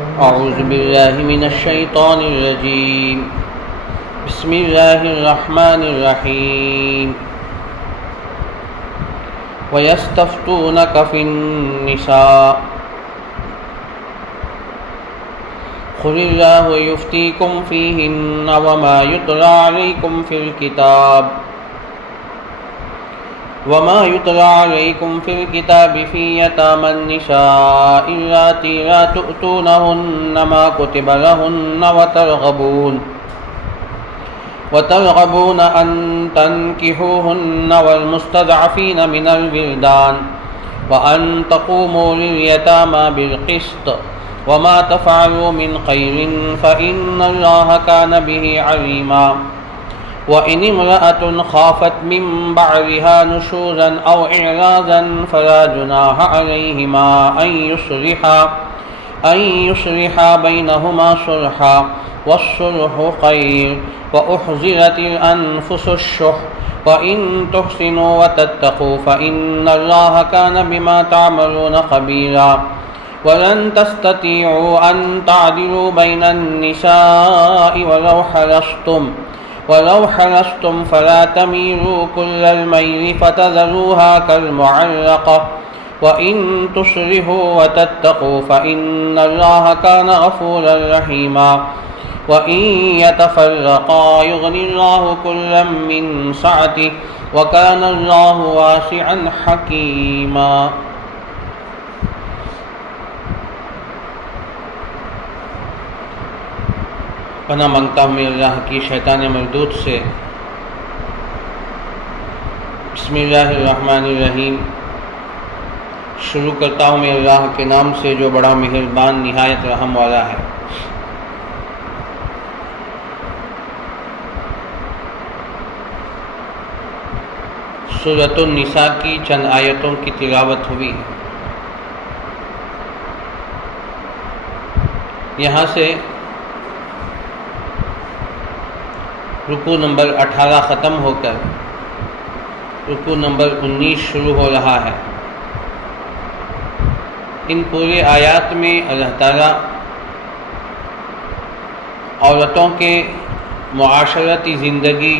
أعوذ بالله من الشيطان الرجيم. بسم الله الرحمن الرحيم. ويستفتونك في النساء قل الله يفتيكم فيهن وما يتلى عليكم في الكتاب في يتامى النساء اللاتي لا تؤتونهن ما كتب لهن وترغبون أن تنكحوهن والمستضعفين من الولدان وأن تقوموا لليتامى بالقسط وما تفعلوا من خير فإن الله كان به عليما. وإن امرأة خافت من بعلها نشوزا أو إعراضا فلا جناح عليهما أن يصلحا بينهما صلحا والصلح خير وأحضرت الأنفس الشح وإن تحسنوا وتتقوا فإن الله كان بما تعملون خبيرا. ولن تستطيعوا أن تعدلوا بين النساء ولو حرصتم فلا تميلوا كل الميل فتذروها كالمعلقة وإن تصلحوا وتتقوا فإن الله كان غفورا رحيما. وإن يتفرقا يغني الله كلا من سعته وكان الله واسعا حكيما. پناہ مانگتا ہوں میں اللہ کی شیطان مردود سے. بسم اللہ الرحمن الرحیم. شروع کرتا ہوں میں اللہ کے نام سے جو بڑا مہربان نہایت رحم والا ہے. سورۃ النساء کی چند آیتوں کی تلاوت ہوئی ہے. یہاں سے رکوع نمبر 18 ختم ہو کر رکوع نمبر 19 شروع ہو رہا ہے. ان پورے آیات میں اللہ تعالیٰ عورتوں کے معاشرتی زندگی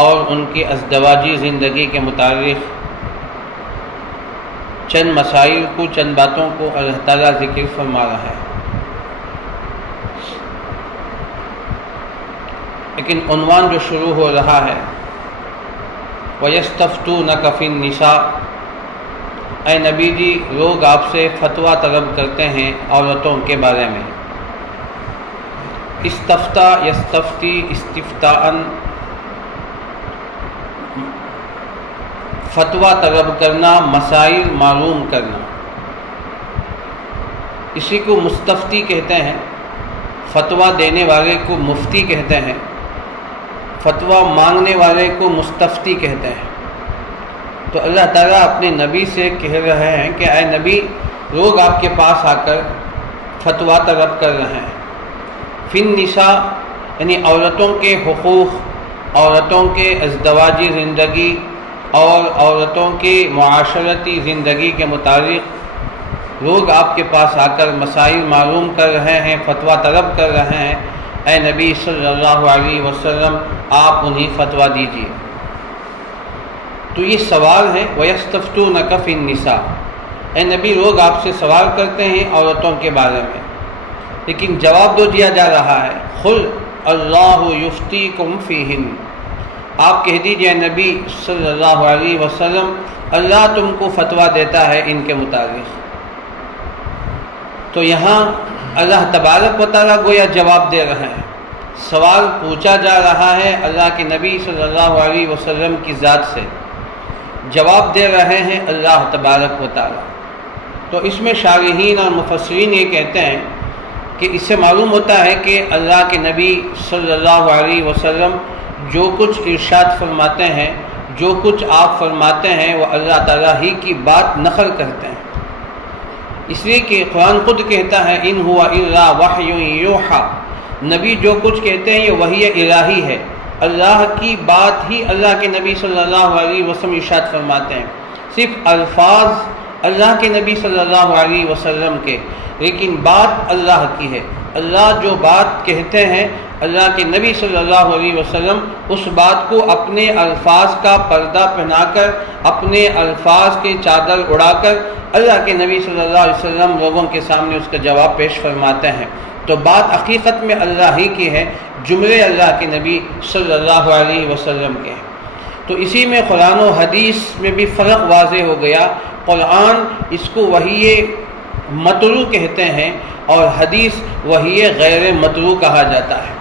اور ان کی ازدواجی زندگی کے متعلق چند مسائل کو، چند باتوں کو اللہ تعالیٰ ذکر فرما رہا ہے. لیکن عنوان جو شروع ہو رہا ہے وَيَسْتَفْتُونَكَ فِي النِّسَاءِ، اے نبی جی لوگ آپ سے فتویٰ طلب کرتے ہیں عورتوں کے بارے میں. استفتا یستفتی استفتاءً، فتویٰ طلب کرنا، مسائل معلوم کرنا. اسی کو مستفتی کہتے ہیں. فتویٰ دینے والے کو مفتی کہتے ہیں، فتویٰ مانگنے والے کو مستفتی کہتے ہیں. تو اللہ تعالیٰ اپنے نبی سے کہہ رہے ہیں کہ اے نبی لوگ آپ کے پاس آ کر فتویٰ طلب کر رہے ہیں. فی النساء یعنی عورتوں کے حقوق، عورتوں کے ازدواجی زندگی اور عورتوں کی معاشرتی زندگی کے متعلق لوگ آپ کے پاس آ کر مسائل معلوم کر رہے ہیں، فتویٰ طلب کر رہے ہیں. اے نبی صلی اللہ علیہ وسلم آپ انہیں فتویٰ دیجیے. تو یہ سوال ہے وَيَسْتَفْتُونَكَ فِي النِّسَاءِ، اے نبی لوگ آپ سے سوال کرتے ہیں عورتوں کے بارے میں، لیکن جواب دو دیا جا رہا ہے قُلْ اللَّهُ يُفْتِيكُمْ فِيهِنَّ، آپ کہہ دیجئے نبی صلی اللہ علیہ وسلم اللہ تم کو فتویٰ دیتا ہے ان کے متعلق. تو یہاں اللہ تبارک و تعالیٰ گویا جواب دے رہے ہیں. سوال پوچھا جا رہا ہے اللہ کے نبی صلی اللہ علیہ وسلم کی ذات سے، جواب دے رہے ہیں اللہ تبارک و تعالیٰ. تو اس میں شارحین اور مفسرین یہ کہتے ہیں کہ اس سے معلوم ہوتا ہے کہ اللہ کے نبی صلی اللہ علیہ وسلم جو کچھ ارشاد فرماتے ہیں، جو کچھ آپ فرماتے ہیں وہ اللہ تعالیٰ ہی کی بات نقل کرتے ہیں. اس لیے کہ قرآن خود کہتا ہے ان ہوا الا وحی یوحیٰ، نبی جو کچھ کہتے ہیں یہ وحی الہی ہے. اللہ کی بات ہی اللہ کے نبی صلی اللہ علیہ وسلم ارشاد فرماتے ہیں. صرف الفاظ اللہ کے نبی صلی اللہ علیہ وسلم کے، لیکن بات اللہ کی ہے۔ اللہ جو بات کہتے ہیں، اللہ کے نبی صلی اللہ علیہ وسلم اس بات کو اپنے الفاظ کا پردہ پہنا کر، اپنے الفاظ کے چادر اڑا کر اللہ کے نبی صلی اللہ علیہ وسلم لوگوں کے سامنے اس کا جواب پیش فرماتے ہیں۔ تو بات حقیقت میں اللہ ہی کی ہے، جملے اللہ کے نبی صلی اللہ علیہ وسلم کے ہیں۔ تو اسی میں قرآن و حدیث میں بھی فرق واضح ہو گیا۔ قرآن اس کو وحی مطلوع کہتے ہیں اور حدیث وحی غیر مطلوع کہا جاتا ہے۔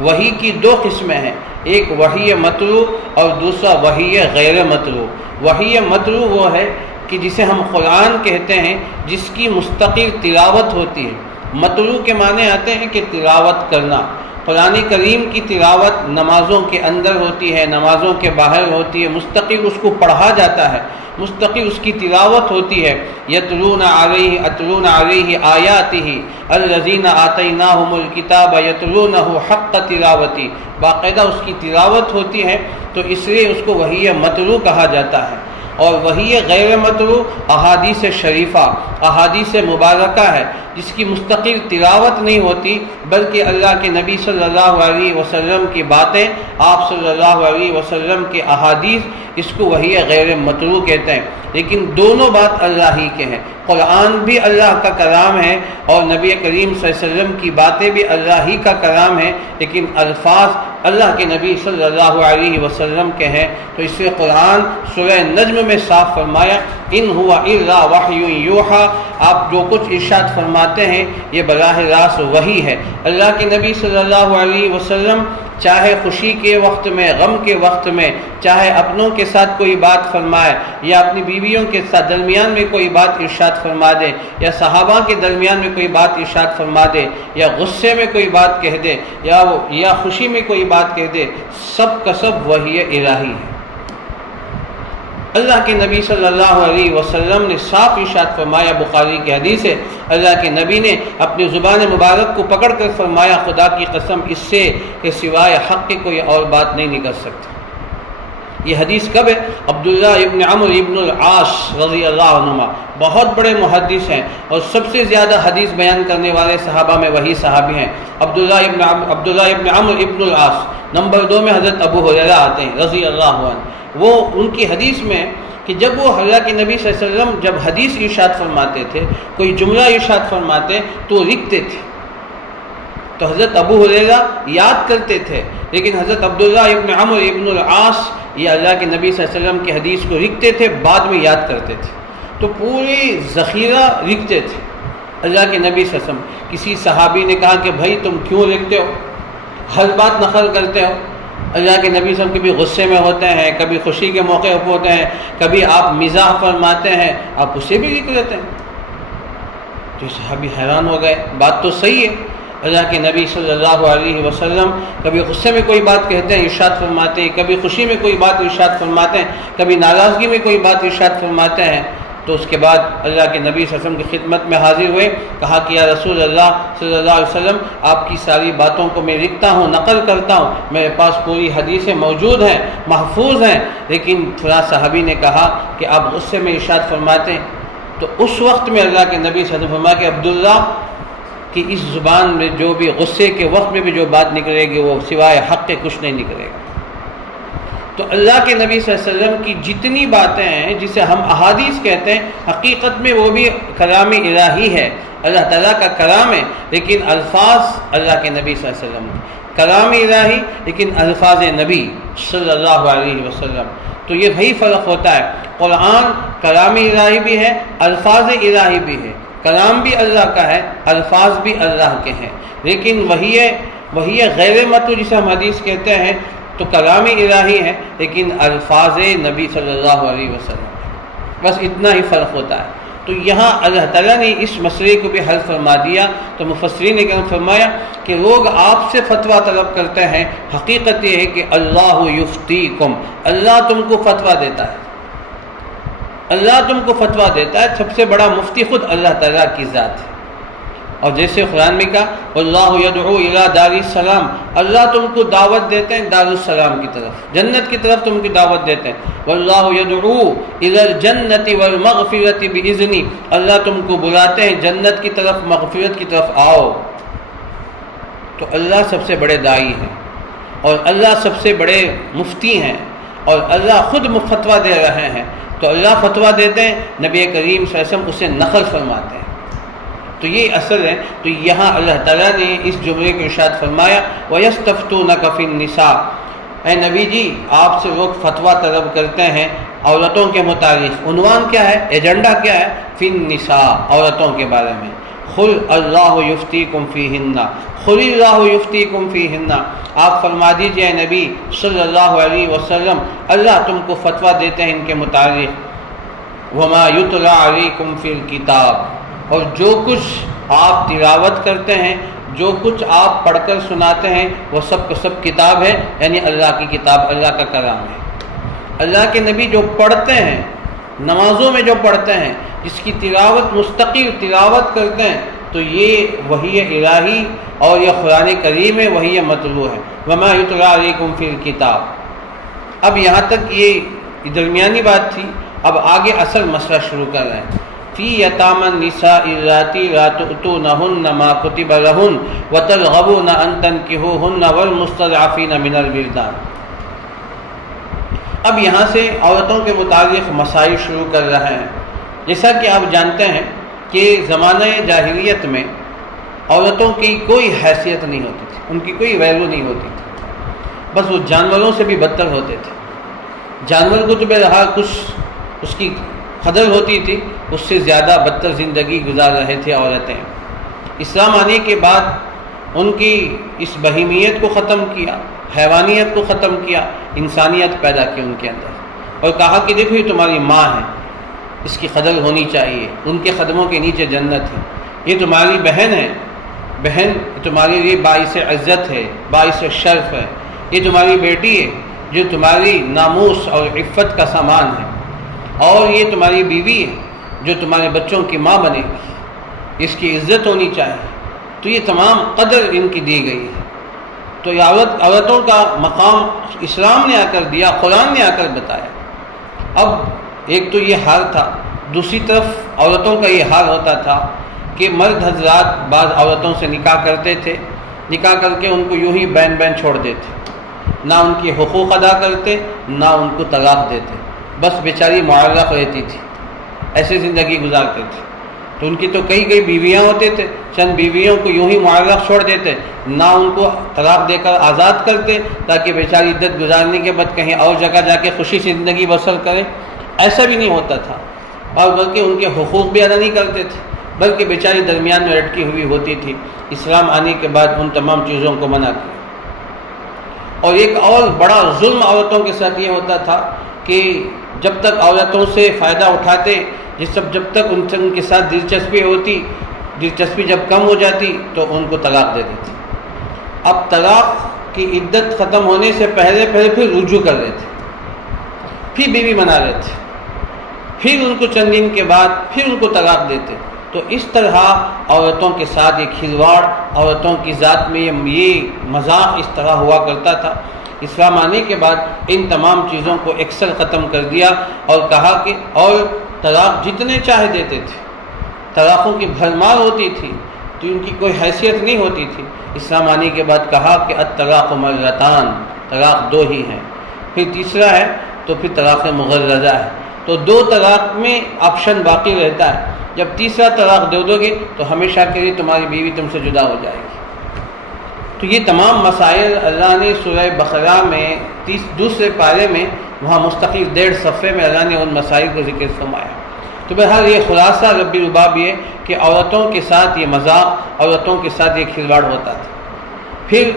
وحی کی دو قسمیں ہیں، ایک وحی مطلوع اور دوسرا وحی غیر مطلوع۔ وحی مطلوع وہ ہے کہ جسے ہم قرآن کہتے ہیں، جس کی مستقل تلاوت ہوتی ہے۔ مطلوع کے معنی آتے ہیں کہ تلاوت کرنا۔ قرآن کریم کی تلاوت نمازوں کے اندر ہوتی ہے، نمازوں کے باہر ہوتی ہے، مستقل اس کو پڑھا جاتا ہے، مستقل اس کی تلاوت ہوتی ہے۔ یتلون علیہ آیاتہ الذین آتیناہم الکتاب یتلونہ حق تلاوتی، باقاعدہ اس کی تلاوت ہوتی ہے، تو اس لیے اس کو وحی مطلوع کہا جاتا ہے۔ اور وحی غیر مطلوع احادیث شریفہ، احادیث مبارکہ ہے، جس کی مستقل تلاوت نہیں ہوتی، بلکہ اللہ کے نبی صلی اللہ علیہ وسلم کی باتیں، آپ صلی اللہ علیہ وسلم کے احادیث، اس کو وحی غیر مطلوع کہتے ہیں۔ لیکن دونوں بات اللہ ہی کے ہیں۔ قرآن بھی اللہ کا کلام ہے اور نبی کریم صلی اللہ علیہ وسلم کی باتیں بھی اللہ ہی کا کلام ہے، لیکن الفاظ اللہ کے نبی صلی اللہ علیہ وسلم کے ہیں۔ تو اس سے قرآن سورہ نجم میں صاف فرمایا، ان ہوا الا وحی یوحیٰ، آپ جو کچھ ارشاد فرماتے ہیں یہ براہ راست وحی ہے۔ اللہ کے نبی صلی اللہ علیہ وسلم چاہے خوشی کے وقت میں، غم کے وقت میں، چاہے اپنوں کے ساتھ کوئی بات فرمائے یا اپنی بیویوں کے ساتھ درمیان میں کوئی بات ارشاد فرما دے، یا صحابہ کے درمیان میں کوئی بات ارشاد فرما دے، یا غصے میں کوئی بات کہہ دے، یا خوشی میں کوئی بات کہہ دے، سب کا سب وحی الہی ہے۔ اللہ کے نبی صلی اللہ علیہ وسلم نے صاف ارشاد فرمایا، بخاری کی حدیث ہے، اللہ کے نبی نے اپنی زبان مبارک کو پکڑ کر فرمایا، خدا کی قسم اس سے کہ سوائے حق کے کوئی اور بات نہیں نکل سکتی۔ یہ حدیث کب ہے؟ عبداللہ ابن عمرو ابن العاص رضی اللہ عنہما، بہت بڑے محدث ہیں اور سب سے زیادہ حدیث بیان کرنے والے صحابہ میں وہی صحابی ہیں، عبداللہ ابن عمرو ابن العاص۔ نمبر 2 میں حضرت ابو ہریرہ آتے ہیں رضی اللہ عنہ۔ وہ ان کی حدیث میں کہ جب وہ اللہ کے نبی صلی اللہ علیہ وسلم جب حدیث ارشاد فرماتے تھے، کوئی جملہ ارشاد فرماتے تو لکھتے تھے، تو حضرت ابو ہریرہ یاد کرتے تھے، لیکن حضرت عبداللہ ابن عمرو ابن العاص یہ اللہ کے نبی صلی اللہ علیہ وسلم کی حدیث کو لکھتے تھے، بعد میں یاد کرتے تھے، تو پوری ذخیرہ لکھتے تھے اللہ کے نبی صلی اللہ علیہ وسلم۔ کسی صحابی نے کہا کہ بھائی تم کیوں لکھتے ہو، ہر بات نقل کرتے ہو؟ اللہ کے نبی صلی اللہ علیہ وسلم کبھی غصے میں ہوتے ہیں، کبھی خوشی کے موقع پر ہوتے ہیں، کبھی آپ مزاح فرماتے ہیں، آپ اسے بھی لکھ لیتے ہیں۔ تو صحابی حیران ہو گئے، بات تو صحیح ہے، اللہ کے نبی صلی اللہ علیہ وسلم کبھی غصے میں کوئی بات کہتے ہیں ارشاد فرماتے ہیں، کبھی خوشی میں کوئی بات ارشاد فرماتے ہیں، کبھی ناراضگی میں کوئی بات ارشاد فرماتے ہیں۔ تو اس کے بعد اللہ کے نبی صلی اللہ علیہ وسلم کی خدمت میں حاضر ہوئے، کہا کہ یا رسول اللہ صلی اللہ علیہ وسلم، آپ کی ساری باتوں کو میں لکھتا ہوں، نقل کرتا ہوں، میرے پاس پوری حدیثیں موجود ہیں، محفوظ ہیں، لیکن فلاں صحابی نے کہا کہ آپ غصے میں ارشاد فرماتے ہیں۔ تو اس وقت میں اللہ کے نبی صلی اللہ علیہ وسلم فرمایا کہ عبداللہ کہ اس زبان میں جو بھی غصے کے وقت میں بھی جو بات نکلے گی وہ سوائے حق کے کچھ نہیں نکلے گا۔ تو اللہ کے نبی صلی اللہ علیہ وسلم کی جتنی باتیں ہیں جسے ہم احادیث کہتے ہیں، حقیقت میں وہ بھی کلام الہی ہے، اللہ تعالیٰ کا کلام ہے، لیکن الفاظ اللہ کے نبی صلی اللہ علیہ وسلم، کلام الہی لیکن الفاظ نبی صلی اللہ علیہ وسلم۔ تو یہ وہی فرق ہوتا ہے، قرآن کلام الہی بھی ہے، الفاظ الہی بھی ہے، کلام بھی اللہ کا ہے، الفاظ بھی اللہ کے ہیں، لیکن وہی غیر مطلوع جسے ہم حدیث کہتے ہیں تو کلام الہی ہے، لیکن الفاظ نبی صلی اللہ علیہ وسلم، بس اتنا ہی فرق ہوتا ہے۔ تو یہاں اللہ تعالیٰ نے اس مسئلے کو بھی حل فرما دیا۔ تو مفسرین نے فرمایا کہ لوگ آپ سے فتویٰ طلب کرتے ہیں، حقیقت یہ ہے کہ اللہ یفتیکم، اللہ تم کو فتویٰ دیتا ہے، اللہ تم کو فتویٰ دیتا ہے۔ سب سے بڑا مفتی خود اللہ تعالیٰ کی ذات ہے۔ اور جیسے قرآن میں کہا اللہ یدعو الی دار السلام، اللہ تم کو دعوت دیتے ہیں دار السلام کی طرف، جنت کی طرف تم کی دعوت دیتے ہیں۔ واللہ یدعو الی الجنۃ والمغفرۃ باذنہ، اللہ تم کو بلاتے ہیں جنت کی طرف، مغفرت کی طرف آؤ۔ تو اللہ سب سے بڑے داعی ہیں، اور اللہ سب سے بڑے مفتی ہیں، اور اللہ خود فتویٰ دے رہے ہیں۔ تو اللہ فتویٰ دیتے ہیں، نبی کریم صلی اللہ علیہ وسلم اسے نقل فرماتے ہیں۔ تو یہ اصل ہے۔ تو یہاں اللہ تعالیٰ نے اس جملے کو ارشاد فرمایا وَيَسْتَفْتُونَكَ فِي النِّسَاءِ، اے نبی جی آپ سے لوگ فتویٰ طلب کرتے ہیں عورتوں کے متعلق۔ عنوان کیا ہے، ایجنڈا کیا ہے؟ فی النساء، عورتوں کے بارے میں۔ قُلْ اللَّهُ يُفْتِيكُمْ فِيهِنَّ، قُلِ اللَّهُ يُفْتِيكُمْ فِيهِنَّ، آپ فرما دیجئے نبی صلی اللہ علیہ وسلم اللہ تم کو فتویٰ دیتے ہیں ان کے متعلق۔ وَمَا يُتْلَى عَلَيْكُمْ فِي الْكِتَابِ، اور جو کچھ آپ تلاوت کرتے ہیں، جو کچھ آپ پڑھ کر سناتے ہیں، وہ سب کا سب کتاب ہے، یعنی اللہ کی کتاب، اللہ کا کلام ہے۔ اللہ کے نبی جو پڑھتے ہیں، نمازوں میں جو پڑھتے ہیں، جس کی تلاوت مستقل تلاوت کرتے ہیں، تو یہ وحی الہی اور یہ قرآن کریم ہے، وحی مطلوع ہے۔ وما یتلیٰ علیکم فی الکتاب۔ اب یہاں تک یہ درمیانی بات تھی، اب آگے اصل مسئلہ شروع کر رہے ہیں۔ فی یتامی النساء اللاتی لا تؤتونہن ما کتب لہن وترغبون ان تنکحوہن والمستضعفین من الولدان۔ اب یہاں سے عورتوں کے متعلق مسائل شروع کر رہے ہیں۔ جیسا کہ آپ جانتے ہیں کہ زمانہ جاہلیت میں عورتوں کی کوئی حیثیت نہیں ہوتی تھی، ان کی کوئی ویلیو نہیں ہوتی تھی، بس وہ جانوروں سے بھی بدتر ہوتے تھے۔ جانور کو تو بہرحال کچھ اس کی قدر ہوتی تھی، اس سے زیادہ بدتر زندگی گزار رہے تھے عورتیں۔ اسلام آنے کے بعد ان کی اس بہیمیت کو ختم کیا، حیوانیت کو ختم کیا، انسانیت پیدا کی ان کے اندر، اور کہا کہ دیکھو یہ تمہاری ماں ہے، اس کی قدر ہونی چاہیے، ان کے قدموں کے نیچے جنت ہے۔ یہ تمہاری بہن ہے، بہن تمہارے لیے باعث عزت ہے، باعث شرف ہے۔ یہ تمہاری بیٹی ہے جو تمہاری ناموس اور عفت کا سامان ہے، اور یہ تمہاری بیوی ہے جو تمہارے بچوں کی ماں بنے گی، اس کی عزت ہونی چاہیے۔ تو یہ تمام قدر ان کی دی گئی ہے۔ تو یہ عورتوں کا مقام اسلام نے آ کر دیا، قرآن نے آ کر بتایا۔ اب ایک تو یہ حال تھا، دوسری طرف عورتوں کا یہ حال ہوتا تھا کہ مرد حضرات بعض عورتوں سے نکاح کرتے تھے، نکاح کر کے ان کو یوں ہی بین چھوڑ دیتے، نہ ان کے حقوق ادا کرتے، نہ ان کو طلاق دیتے، بس بیچاری معلق رہتی تھی، ایسے زندگی گزارتے تھے۔ تو ان کی تو کئی بیویاں ہوتے تھے، چند بیویوں کو یوں ہی معلق چھوڑ دیتے، نہ ان کو طلاق دے کر آزاد کرتے تاکہ بیچاری عدت گزارنے کے بعد کہیں اور جگہ جا کے خوشی سے زندگی بسر کریں۔ ایسا بھی نہیں ہوتا تھا، اور بلکہ ان کے حقوق بھی ادا نہیں کرتے تھے، بلکہ بیچاری درمیان میں لٹکی ہوئی ہوتی تھی۔ اسلام آنے کے بعد ان تمام چیزوں کو منع کیا۔ اور ایک اور بڑا ظلم عورتوں کے ساتھ یہ ہوتا تھا کہ جب تک عورتوں سے فائدہ اٹھاتے، جب تک ان کے ساتھ دلچسپی ہوتی، دلچسپی جب کم ہو جاتی تو ان کو طلاق دے دیتے۔ اب طلاق کی عدت ختم ہونے سے پہلے پھر رجوع کر لیتے، پھر بیوی منا لیتے، پھر ان کو چند دن کے بعد پھر ان کو طلاق دیتے۔ تو اس طرح عورتوں کے ساتھ یہ کھلواڑ، عورتوں کی ذات میں یہ مذاق اس طرح ہوا کرتا تھا۔ اسلام آنے کے بعد ان تمام چیزوں کو اکثر ختم کر دیا اور کہا کہ اور طلاق جتنے چاہے دیتے تھے، طلاقوں کی بھرمار ہوتی تھی، تو ان کی کوئی حیثیت نہیں ہوتی تھی۔ اسلام آنے کے بعد کہا کہ الطلاق مرتان، طلاق دو ہی ہیں، پھر تیسرا ہے تو پھر طلاق مغلظہ ہے۔ تو دو طلاق میں آپشن باقی رہتا ہے، جب تیسرا طلاق دے دو گے تو ہمیشہ کے لیے تمہاری بیوی تم سے جدا ہو جائے گی۔ تو یہ تمام مسائل اللہ نے سورہ بقرہ میں دوسرے پارے میں وہاں مستقل 1.5 صفحے میں اللہ نے ان مسائل کو ذکر فرمایا۔ تو بہرحال یہ خلاصہ ربی رباب یہ کہ عورتوں کے ساتھ یہ مذاق، عورتوں کے ساتھ یہ کھلواڑ ہوتا تھا۔ پھر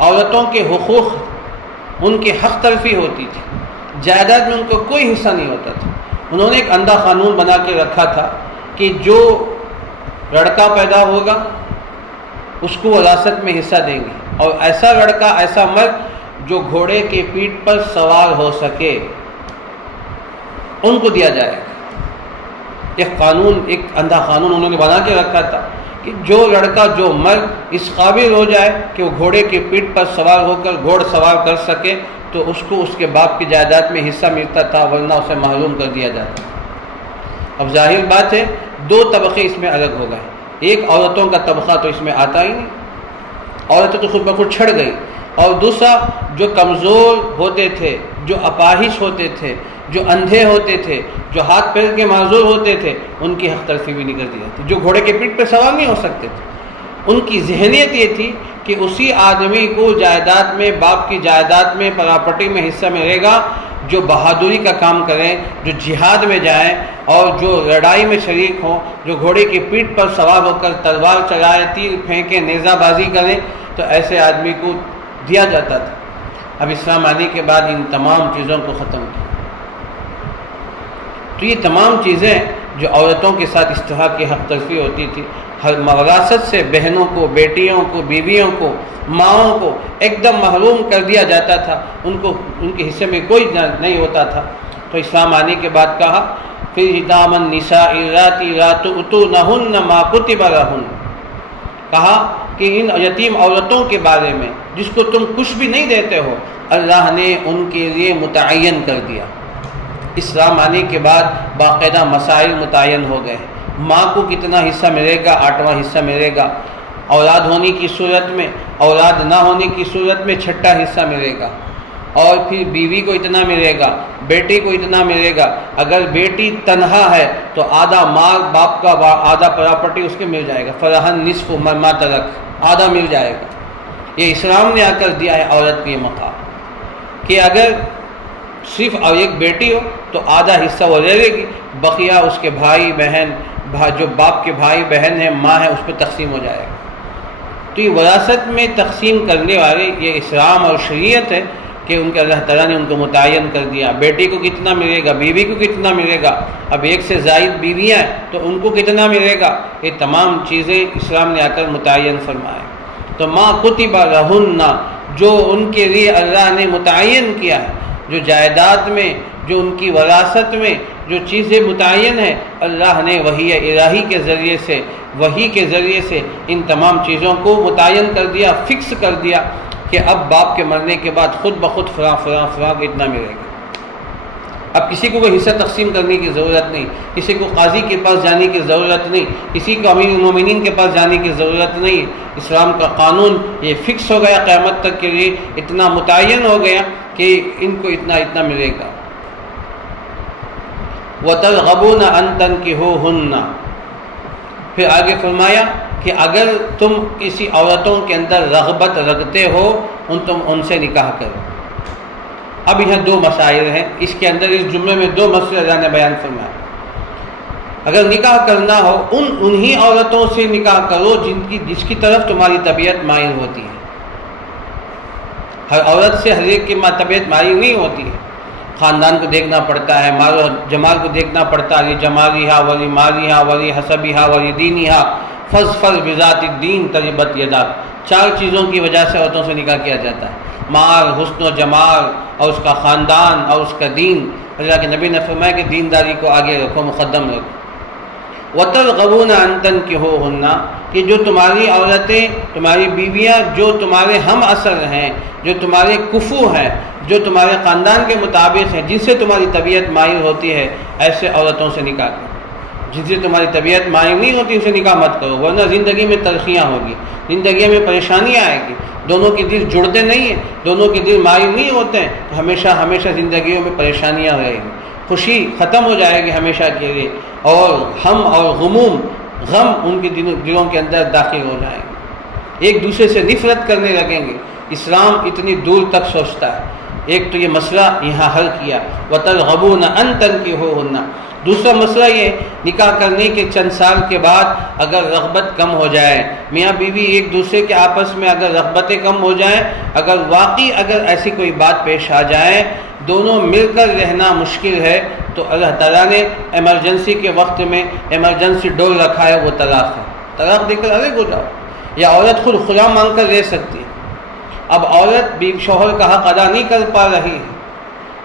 عورتوں کے حقوق، ان کی حق تلفی ہوتی تھی، جائیداد میں ان کو کوئی حصہ نہیں ہوتا تھا۔ انہوں نے ایک اندھا قانون بنا کے رکھا تھا کہ جو لڑکا پیدا ہوگا اس کو وراثت میں حصہ دیں گے، اور ایسا لڑکا، ایسا مرد جو گھوڑے کے پیٹھ پر سوار ہو سکے ان کو دیا جائے گا۔ ایک قانون، ایک اندھا قانون انہوں نے بنا کے رکھا تھا کہ جو لڑکا جو مرد اس قابل ہو جائے کہ وہ گھوڑے کی پیٹھ پر سوار ہو کر گھوڑ سوار کر سکے تو اس کو اس کے باپ کی جائیداد میں حصہ ملتا تھا، ورنہ اسے محروم کر دیا جاتا۔ اب ظاہر بات ہے دو طبقے اس میں الگ ہو گئے، ایک عورتوں کا طبقہ تو اس میں آتا ہی نہیں، عورتیں تو خود بخود چھڑ گئی، اور دوسرا جو کمزور ہوتے تھے، جو اپاہج ہوتے تھے، جو اندھے ہوتے تھے، جو ہاتھ پیر کے معذور ہوتے تھے، ان کی حق تلفی بھی نہیں کر دی جاتی، جو گھوڑے کے پیٹھ پہ سوار نہیں ہو سکتے تھے۔ ان کی ذہنیت یہ تھی کہ اسی آدمی کو جائیداد میں، باپ کی جائیداد میں، پراپرٹی میں حصہ ملے گا جو بہادری کا کام کریں، جو جہاد میں جائیں اور جو لڑائی میں شریک ہوں، جو گھوڑے کی پیٹھ پر سوار ہو کر تلوار چلائے، تیر پھینکیں، نیزہ بازی کریں، تو ایسے آدمی کو دیا جاتا تھا۔ اب اسلام آنے کے بعد ان تمام چیزوں کو ختم کیا۔ تو یہ تمام چیزیں جو عورتوں کے ساتھ اس طرح کی حق تلفی ہوتی تھی، ہر وراثت سے بہنوں کو، بیٹیوں کو، بیویوں کو، ماؤں کو ایک دم محروم کر دیا جاتا تھا، ان کو ان کے حصے میں کوئی نہیں ہوتا تھا۔ تو اسلام آنے کے بعد کہا فی یتام النساء اللاتی لا تؤتونہن ما کتب لہن، کہا کہ ان یتیم عورتوں کے بارے میں جس کو تم کچھ بھی نہیں دیتے ہو، اللہ نے ان کے لیے متعین کر دیا۔ اسلام آنے کے بعد باقاعدہ مسائل متعین ہو گئے، ماں کو کتنا حصہ ملے گا، 8واں حصہ ملے گا، اولاد ہونے کی صورت میں، اولاد نہ ہونے کی صورت میں 6واں حصہ ملے گا، اور پھر بیوی کو اتنا ملے گا، بیٹی کو اتنا ملے گا، اگر بیٹی تنہا ہے تو آدھا مال باپ کا، آدھا پراپرٹی اس کے مل جائے گا، فلہن نصف ما ترک، آدھا مل جائے گا۔ یہ اسلام نے آ کر دیا ہے عورت کے مقام کہ اگر صرف ایک بیٹی ہو تو آدھا حصہ وہ لے لے گی، بقیہ اس کے بھائی بہن، جو باپ کے بھائی بہن ہیں، ماں ہے، اس پہ تقسیم ہو جائے گا۔ تو یہ وراثت میں تقسیم کرنے والے یہ اسلام اور شریعت ہے کہ ان کے اللہ تعالیٰ نے ان کو متعین کر دیا، بیٹی کو کتنا ملے گا، بیوی کو کتنا ملے گا، اب ایک سے زائد بیویاں ہیں تو ان کو کتنا ملے گا، یہ تمام چیزیں اسلام نے آ کر متعین فرمائے۔ تو ما کتب لہن، جو ان کے لیے اللہ نے متعین کیا ہے، جو جائیداد میں، جو ان کی وراثت میں جو چیزیں متعین ہیں، اللہ نے وحی الہی کے ذریعے سے، وحی کے ذریعے سے ان تمام چیزوں کو متعین کر دیا، فکس کر دیا کہ اب باپ کے مرنے کے بعد خود بخود فلاں فلاں فلاں کو اتنا ملے گا۔ اب کسی کو کوئی حصہ تقسیم کرنے کی ضرورت نہیں، کسی کو قاضی کے پاس جانے کی ضرورت نہیں، کسی کو امیر المومنین کے پاس جانے کی ضرورت نہیں۔ اسلام کا قانون یہ فکس ہو گیا، قیامت تک کے لیے اتنا متعین ہو گیا کہ ان کو اتنا اتنا ملے گا۔ وَتَرْغَبُونَ أَن تَنكِحُوهُنَّ، پھر آگے فرمایا کہ اگر تم کسی عورتوں کے اندر رغبت رکھتے ہو تم ان سے نکاح کرو۔ اب یہاں دو مسائل ہیں، اس کے اندر اس جملے میں دو مسئلے اللہ نے بیان فرمایا۔ اگر نکاح کرنا ہو انہی عورتوں سے نکاح کرو جس کی طرف تمہاری طبیعت مائل ہوتی ہے۔ ہر عورت سے ہر ایک کی طبیعت مائل نہیں ہوتی ہے، خاندان کو دیکھنا پڑتا ہے، مال و جمال کو دیکھنا پڑتا ہے، جمالیہا ولی مالیہا ولی حسبیہا ولی دینیہا فاظفر بذات الدین تربت یداک، چار چیزوں کی وجہ سے عورتوں سے نکاح کیا جاتا ہے، مال، حسن و جمال، اور اس کا خاندان اور اس کا دین۔ اللہ کے نبی نے فرمایا کہ دینداری کو آگے رکھو، مقدم رکھو۔ وَتَرْغَبُونَ أَن تَنكِحُوهُنَّ، کہ جو تمہاری عورتیں، تمہاری بیویاں جو تمہارے ہم اثر ہیں، جو تمہارے کفو ہیں، جو تمہارے خاندان کے مطابق ہیں، جن سے تمہاری طبیعت مائل ہوتی ہے، ایسے عورتوں سے نکاح کرو۔ جن سے تمہاری طبیعت مائل نہیں ہوتی ان سے نکاح مت کرو، ورنہ زندگی میں تلخیاں ہوگی، زندگی میں پریشانیاں آئے گی، دونوں کے دل جڑتے نہیں ہیں، دونوں کے دل مائل نہیں ہوتے ہیں، تو ہمیشہ ہمیشہ زندگیوں میں پریشانیاں رہیں گی، خوشی ختم ہو جائے گی ہمیشہ کے لیے، اور ہم اور غم ان کے دلوں کے اندر داخل ہو جائیں گے، ایک دوسرے سے نفرت کرنے لگیں گے۔ اسلام اتنی دور تک سوچتا ہے۔ ایک تو یہ مسئلہ یہاں حل کیا، وَتَرْغَبُونَ أَن تَنكِحُوهُنَّ۔ دوسرا مسئلہ یہ، نکاح کرنے کے چند سال کے بعد اگر رغبت کم ہو جائے، میاں بیوی ایک دوسرے کے آپس میں اگر رغبتیں کم ہو جائیں، اگر واقعی اگر ایسی کوئی بات پیش آ جائے، دونوں مل کر رہنا مشکل ہے، تو اللہ تعالیٰ نے ایمرجنسی کے وقت میں ایمرجنسی ڈور رکھا ہے، وہ طلاق ہے۔ طلاق دے کر الگ ہو جاؤ، یا عورت خود خلا مانگ کر رہ سکتی ہے۔ اب عورت بھی شوہر کا حق ادا نہیں کر پا رہی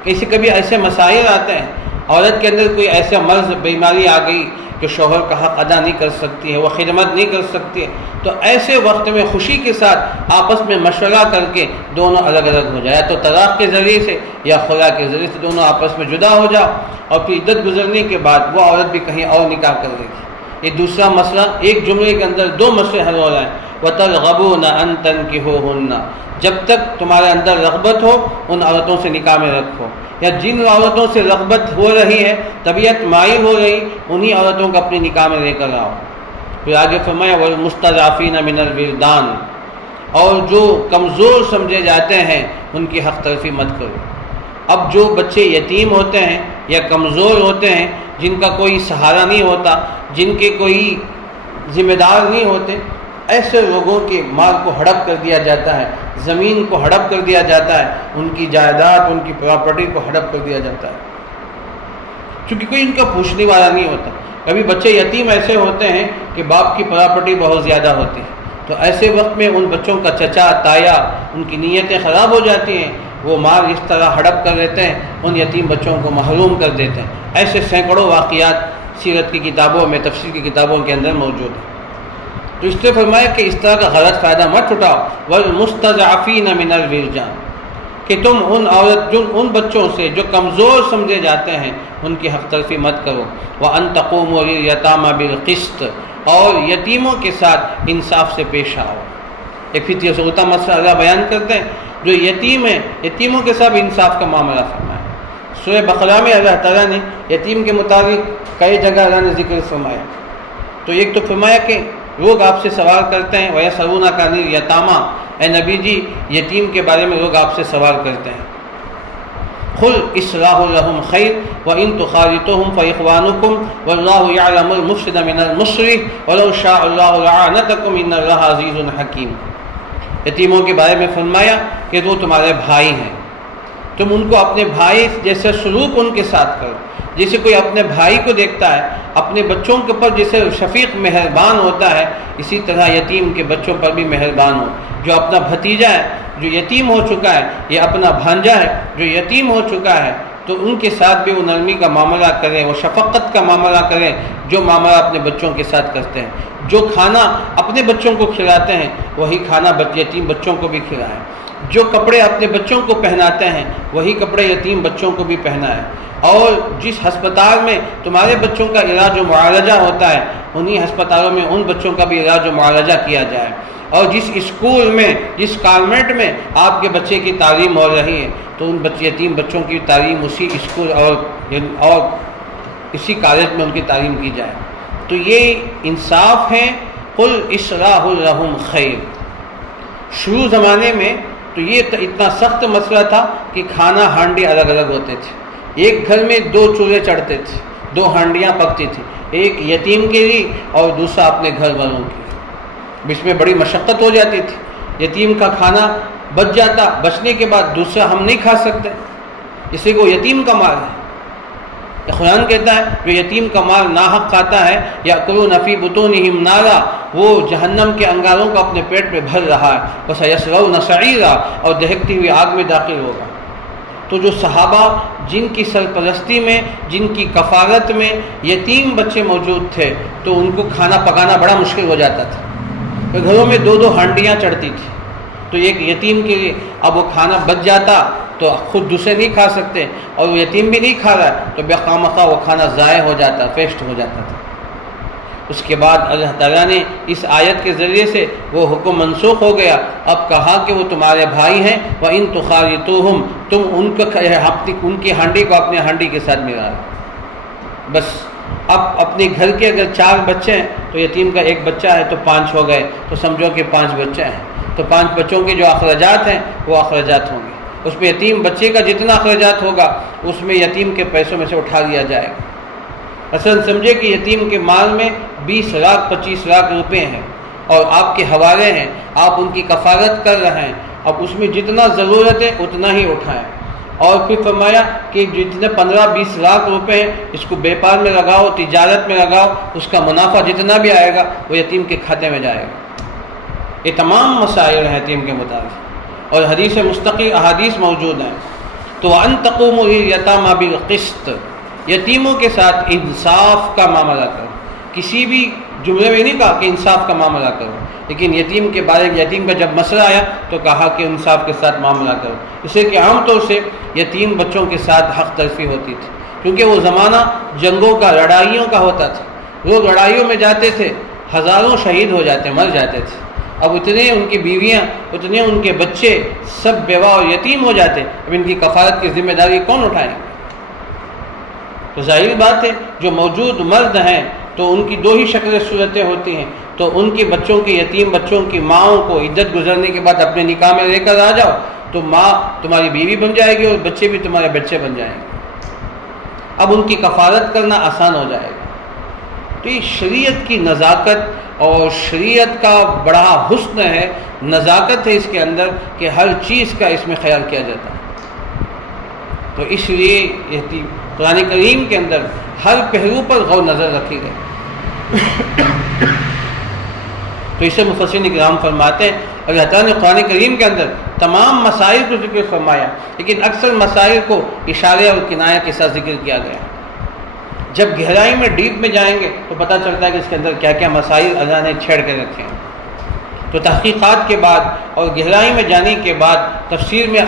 ہے، کبھی ایسے مسائل آتے ہیں، عورت کے اندر کوئی ایسا مرض بیماری آ گئی جو شوہر کا حق ادا نہیں کر سکتی ہے، وہ خدمت نہیں کر سکتی ہے، تو ایسے وقت میں خوشی کے ساتھ آپس میں مشورہ کر کے دونوں الگ الگ ہو جائے، یا تو طلاق کے ذریعے سے یا خلا کے ذریعے سے دونوں آپس میں جدا ہو جاؤ، اور پھر عدت گزرنے کے بعد وہ عورت بھی کہیں اور نکاح کر لے گی۔ یہ دوسرا مسئلہ، ایک جملے کے اندر دو مسئلے حل ہو رہے ہیں۔ وَتَرْغَبُونَ أَن تَنكِحُوهُنَّ، جب تک تمہارے اندر رغبت ہو ان عورتوں سے نکاح میں رکھو، یا جن عورتوں سے رغبت ہو رہی ہے، طبیعت مائل ہو رہی، انہی عورتوں کو اپنی نکاح میں لے کر آؤ۔ پھر آگے فرمایا وَالْمُسْتَضْعَفِينَ مِنَ الْوِلْدَانِ، اور جو کمزور سمجھے جاتے ہیں ان کی حق تلفی مت کرو۔ اب جو بچے یتیم ہوتے ہیں یا کمزور ہوتے ہیں، جن کا کوئی سہارا نہیں ہوتا، جن کے کوئی ذمہ دار نہیں ہوتے، ایسے لوگوں کے مال کو ہڑپ کر دیا جاتا ہے، زمین کو ہڑپ کر دیا جاتا ہے، ان کی جائیداد، ان کی پراپرٹی کو ہڑپ کر دیا جاتا ہے، چونکہ کوئی ان کا پوچھنے والا نہیں ہوتا۔ کبھی بچے یتیم ایسے ہوتے ہیں کہ باپ کی پراپرٹی بہت زیادہ ہوتی ہے، تو ایسے وقت میں ان بچوں کا چچا تایا، ان کی نیتیں خراب ہو جاتی ہیں، وہ مال اس طرح ہڑپ کر لیتے ہیں، ان یتیم بچوں کو محروم کر دیتے ہیں۔ ایسے سینکڑوں واقعات سیرت کی کتابوں میں، تفسیر کی کتابوں کے اندر موجود ہیں۔ تو اس نے فرمایا کہ اس طرح کا غلط فائدہ مت اٹھاؤ۔ وَالْمُسْتَضْعَفِينَ مِنَ الْوِلْدَانِ، کہ تم ان بچوں سے جو کمزور سمجھے جاتے ہیں ان کی حق تلفی مت کرو۔ وَأَن تَقُومُوا لِلْيَتَامَى بِالْقِسْطِ، اور یتیموں کے ساتھ انصاف سے پیش آؤ۔ ایک فطری صورتہ مسئلہ اللہ بیان کرتے ہیں، جو یتیم ہیں یتیموں کے ساتھ انصاف کا معاملہ فرمایا۔ سورہ بقرہ میں اللہ تعالیٰ نے یتیم کے متعلق کئی جگہ اللہ نے ذکر فرمایا۔ تو ایک تو فرمایا کہ لوگ آپ سے سوال کرتے ہیں وَيَسْأَلُونَكَ عَنِ الْيَتَامَى، اے نبی جی یتیم کے بارے میں لوگ آپ سے سوال کرتے ہیں۔ قُلْ إِصْلَاحٌ لَهُمْ خَيْرٌ وَإِن تُخَالِطُوهُمْ فَإِخْوَانُكُمْ وَاللَّهُ يَعْلَمُ الْمُفْسِدَ مِنَ الْمُصْلِحِ وَلَوْ شَاءَ اللَّهُ لَأَعْنَتَكُمْ إِنَّ اللَّهَ عَزِيزٌ حَكِيمٌ۔ یتیموں کے بارے میں فرمایا کہ وہ تمہارے بھائی ہیں، تم ان کو اپنے بھائی جیسے سلوک ان کے ساتھ کرو، جیسے کوئی اپنے بھائی کو دیکھتا ہے، اپنے بچوں کے اوپر جیسے شفیق مہربان ہوتا ہے، اسی طرح یتیم کے بچوں پر بھی مہربان ہو۔ جو اپنا بھتیجا ہے جو یتیم ہو چکا ہے، یا اپنا بھانجا ہے جو یتیم ہو چکا ہے، تو ان کے ساتھ بھی وہ نرمی کا معاملہ کریں، وہ شفقت کا معاملہ کریں، جو معاملہ اپنے بچوں کے ساتھ کرتے ہیں۔ جو کھانا اپنے بچوں کو کھلاتے ہیں وہی کھانا یتیم بچوں کو بھی کھلائیں۔ جو کپڑے اپنے بچوں کو پہناتے ہیں وہی کپڑے یتیم بچوں کو بھی پہنائیں۔ اور جس ہسپتال میں تمہارے بچوں کا علاج و معالجہ ہوتا ہے انہی ہسپتالوں میں ان بچوں کا بھی علاج و معالجہ کیا جائے۔ اور جس اسکول میں، جس کانوینٹ میں آپ کے بچے کی تعلیم ہو رہی ہے تو ان یتیم بچوں کی تعلیم اسی اسکول اور اسی کالج میں ان کی تعلیم کی جائے۔ تو یہ انصاف ہے۔ قُلْ إِصْلَاحٌ لَهُمْ خَيْرٌ۔ شروع زمانے میں تو یہ اتنا سخت مسئلہ تھا کہ کھانا ہانڈی الگ الگ ہوتے تھے، ایک گھر میں 2 چولہے چڑھتے تھے، 2 ہانڈیاں پکتی تھیں، ایک یتیم کے لیے اور دوسرا اپنے گھر والوں کے لیے۔ اس میں بڑی مشقت ہو جاتی تھی، یتیم کا کھانا بچ جاتا، بچنے کے بعد دوسرا ہم نہیں کھا سکتے، اس لیے وہ یتیم کا مال ہے۔ قرآن کہتا ہے جو یتیم کا مال ناحق کھاتا ہے یأکلون فی بطونہم نارا، وہ جہنم کے انگاروں کو اپنے پیٹ میں بھر رہا ہے، وسیصلون سعیرا، اور دہکتی ہوئی آگ میں داخل ہوگا۔ تو جو صحابہ جن کی سرپرستی میں، جن کی کفالت میں یتیم بچے موجود تھے تو ان کو کھانا پکانا بڑا مشکل ہو جاتا تھا، گھروں میں 2 ہانڈیاں چڑھتی تھی، تو ایک یتیم کے لیے اب وہ کھانا بچ جاتا تو خود دوسرے نہیں کھا سکتے، اور وہ یتیم بھی نہیں کھا رہا ہے تو بے خامخواہ وہ کھانا ضائع ہو جاتا، ویسٹ ہو جاتا تھا۔ اس کے بعد اللہ تعالیٰ نے اس آیت کے ذریعے سے وہ حکم منسوخ ہو گیا، اب کہا کہ وہ تمہارے بھائی ہیں، وَإِن تُخَالِطُوهُمْ، تم ان کی ہانڈی کو اپنے ہانڈی کے ساتھ ملا دو۔ بس اب اپنے گھر کے اگر 4 بچے ہیں تو یتیم کا 1 بچہ ہے تو 5 ہو گئے، تو سمجھو کہ 5 بچے ہیں، تو 5 بچوں کے جو اخراجات ہیں وہ اخراجات ہوں گے، اس میں یتیم بچے کا جتنا اخراجات ہوگا اس میں یتیم کے پیسوں میں سے اٹھا لیا جائے گا۔ مثلا سمجھے کہ یتیم کے مال میں 20 لاکھ 25 لاکھ روپے ہیں اور آپ کے حوالے ہیں، آپ ان کی کفالت کر رہے ہیں، اب اس میں جتنا ضرورت ہے اتنا ہی اٹھائیں۔ اور پھر فرمایا کہ جتنے 15-20 لاکھ روپے ہیں اس کو بیپار میں لگاؤ، تجارت میں لگاؤ، اس کا منافع جتنا بھی آئے گا وہ یتیم کے کھاتے میں جائے گا۔ یہ تمام مسائل ہیں یتیم کے مطابق، اور حدیث مستقل احادیث موجود ہیں۔ تو ان تقوموا لليتامى بالقسط، یتیموں کے ساتھ انصاف کا معاملہ کرو۔ کسی بھی جملے میں نہیں کہا کہ انصاف کا معاملہ کرو، لیکن یتیم کے بارے میں یتیم کا جب مسئلہ آیا تو کہا کہ انصاف کے ساتھ معاملہ کرو، اس لیے کہ عام طور سے یتیم بچوں کے ساتھ حق تلفی ہوتی تھی، کیونکہ وہ زمانہ جنگوں کا، لڑائیوں کا ہوتا تھا، لوگ لڑائیوں میں جاتے تھے، ہزاروں شہید ہو جاتے، مر جاتے تھے، اب اتنے ان کی بیویاں، اتنے ان کے بچے سب بیوہ اور یتیم ہو جاتے، اب ان کی کفالت کی ذمہ داری کون اٹھائیں گے؟ تو ظاہر بات ہے جو موجود مرد ہیں تو ان کی دو ہی شکلیں صورتیں ہوتی ہیں، تو ان کے بچوں کے، یتیم بچوں کی ماؤں کو عدت گزرنے کے بعد اپنے نکاح میں لے کر آ جاؤ تو ماں تمہاری بیوی بن جائے گی اور بچے بھی تمہارے بچے بن جائیں گے، اب ان کی کفالت کرنا آسان ہو جائے گا۔ تو یہ شریعت کی نزاکت اور شریعت کا بڑا حسن ہے، نزاکت ہے اس کے اندر کہ ہر چیز کا اس میں خیال کیا جاتا ہے۔ تو اس لیے قرآن کریم کے اندر ہر پہلو پر غور نظر رکھی گئی۔ تو اسے مفسرین کرام فرماتے ہیں اللہ تعالیٰ نے قرآن کریم کے اندر تمام مسائل کو ذکر فرمایا، لیکن اکثر مسائل کو اشارے اور کنایہ کے ساتھ ذکر کیا گیا۔ جب گہرائی میں ڈیپ میں جائیں گے تو پتہ چلتا ہے کہ اس کے اندر کیا کیا مسائل اللہ نے چھیڑ کے رکھے ہیں۔ تو تحقیقات کے بعد اور گہرائی میں جانے کے بعد، تفسیر میں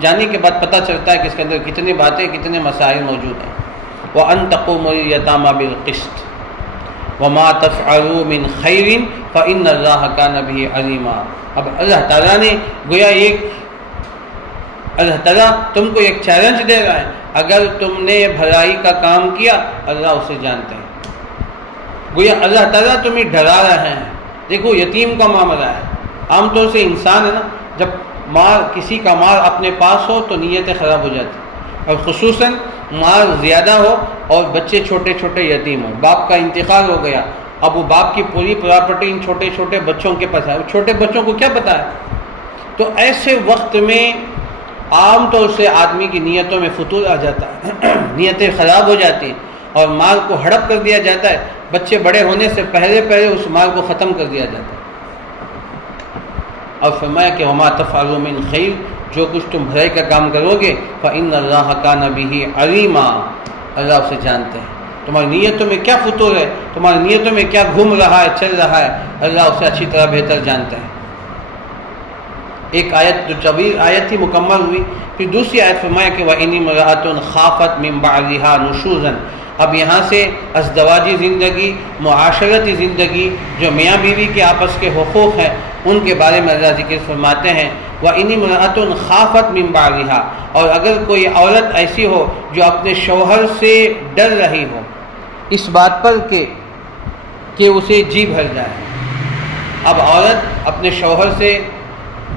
جانے کے بعد پتہ چلتا ہے کہ اس کے اندر کتنی باتیں، کتنے مسائل موجود ہیں۔ وَأَن تَقُومُوا الْيَتَامَى بِالْقِسْطِ وَمَا تَفْعَلُوا مِنْ خَيْرٍ فَإِنَّ اللَّهَ كَانَ بِهِ عَلِيمًا۔ اب اللہ تعالیٰ نے گویا اللہ تعالیٰ تم کو ایک چیلنج دے رہا ہے، اگر تم نے بھلائی کا کام کیا اللہ اسے جانتے ہیں۔ گویا اللہ تعالیٰ تمہیں ڈرا رہے ہیں۔ دیکھو یتیم کا معاملہ ہے، عام طور سے انسان ہے نا، جب مال کسی کا مال اپنے پاس ہو تو نیتیں خراب ہو جاتی ہیں، اور خصوصاً مال زیادہ ہو اور بچے چھوٹے چھوٹے یتیم ہوں، باپ کا انتقال ہو گیا، اب وہ باپ کی پوری پراپرٹی ان چھوٹے چھوٹے بچوں کے پاس ہے، چھوٹے بچوں کو کیا پتہ ہے؟ تو ایسے وقت میں عام طور سے آدمی کی نیتوں میں فتور آ جاتا ہے، نیتیں خراب ہو جاتی ہیں اور مال کو ہڑپ کر دیا جاتا ہے، بچے بڑے ہونے سے پہلے اس مال کو ختم کر دیا جاتا ہے۔ اور فرمایا کہ وما تفعلوا من خیر، جو کچھ تم بھلائی کا کام کرو گے فإن اللہ کان بہ علیما، اللہ اسے جانتے ہیں۔ تمہاری نیتوں میں کیا فتور ہے، تمہاری نیتوں میں کیا گھوم رہا ہے، چل رہا ہے، اللہ اسے اچھی طرح بہتر جانتا ہے۔ ایک آیت جو طویل آیت ہی مکمل ہوئی، پھر دوسری آیت فرمایا کہ وَإِنِ امْرَأَةٌ خَافَتْ مِن بَعْلِهَا نُشُوزًا۔ اب یہاں سے ازدواجی زندگی، معاشرتی زندگی، جو میاں بیوی کے آپس کے حقوق ہیں ان کے بارے میں اللہ ذکر فرماتے ہیں۔ وَإِنِ امْرَأَةٌ خَافَتْ مِن بَعْلِهَا، اور اگر کوئی عورت ایسی ہو جو اپنے شوہر سے ڈر رہی ہو اس بات پر کہ اسے جی بھر جائے، اب عورت اپنے شوہر سے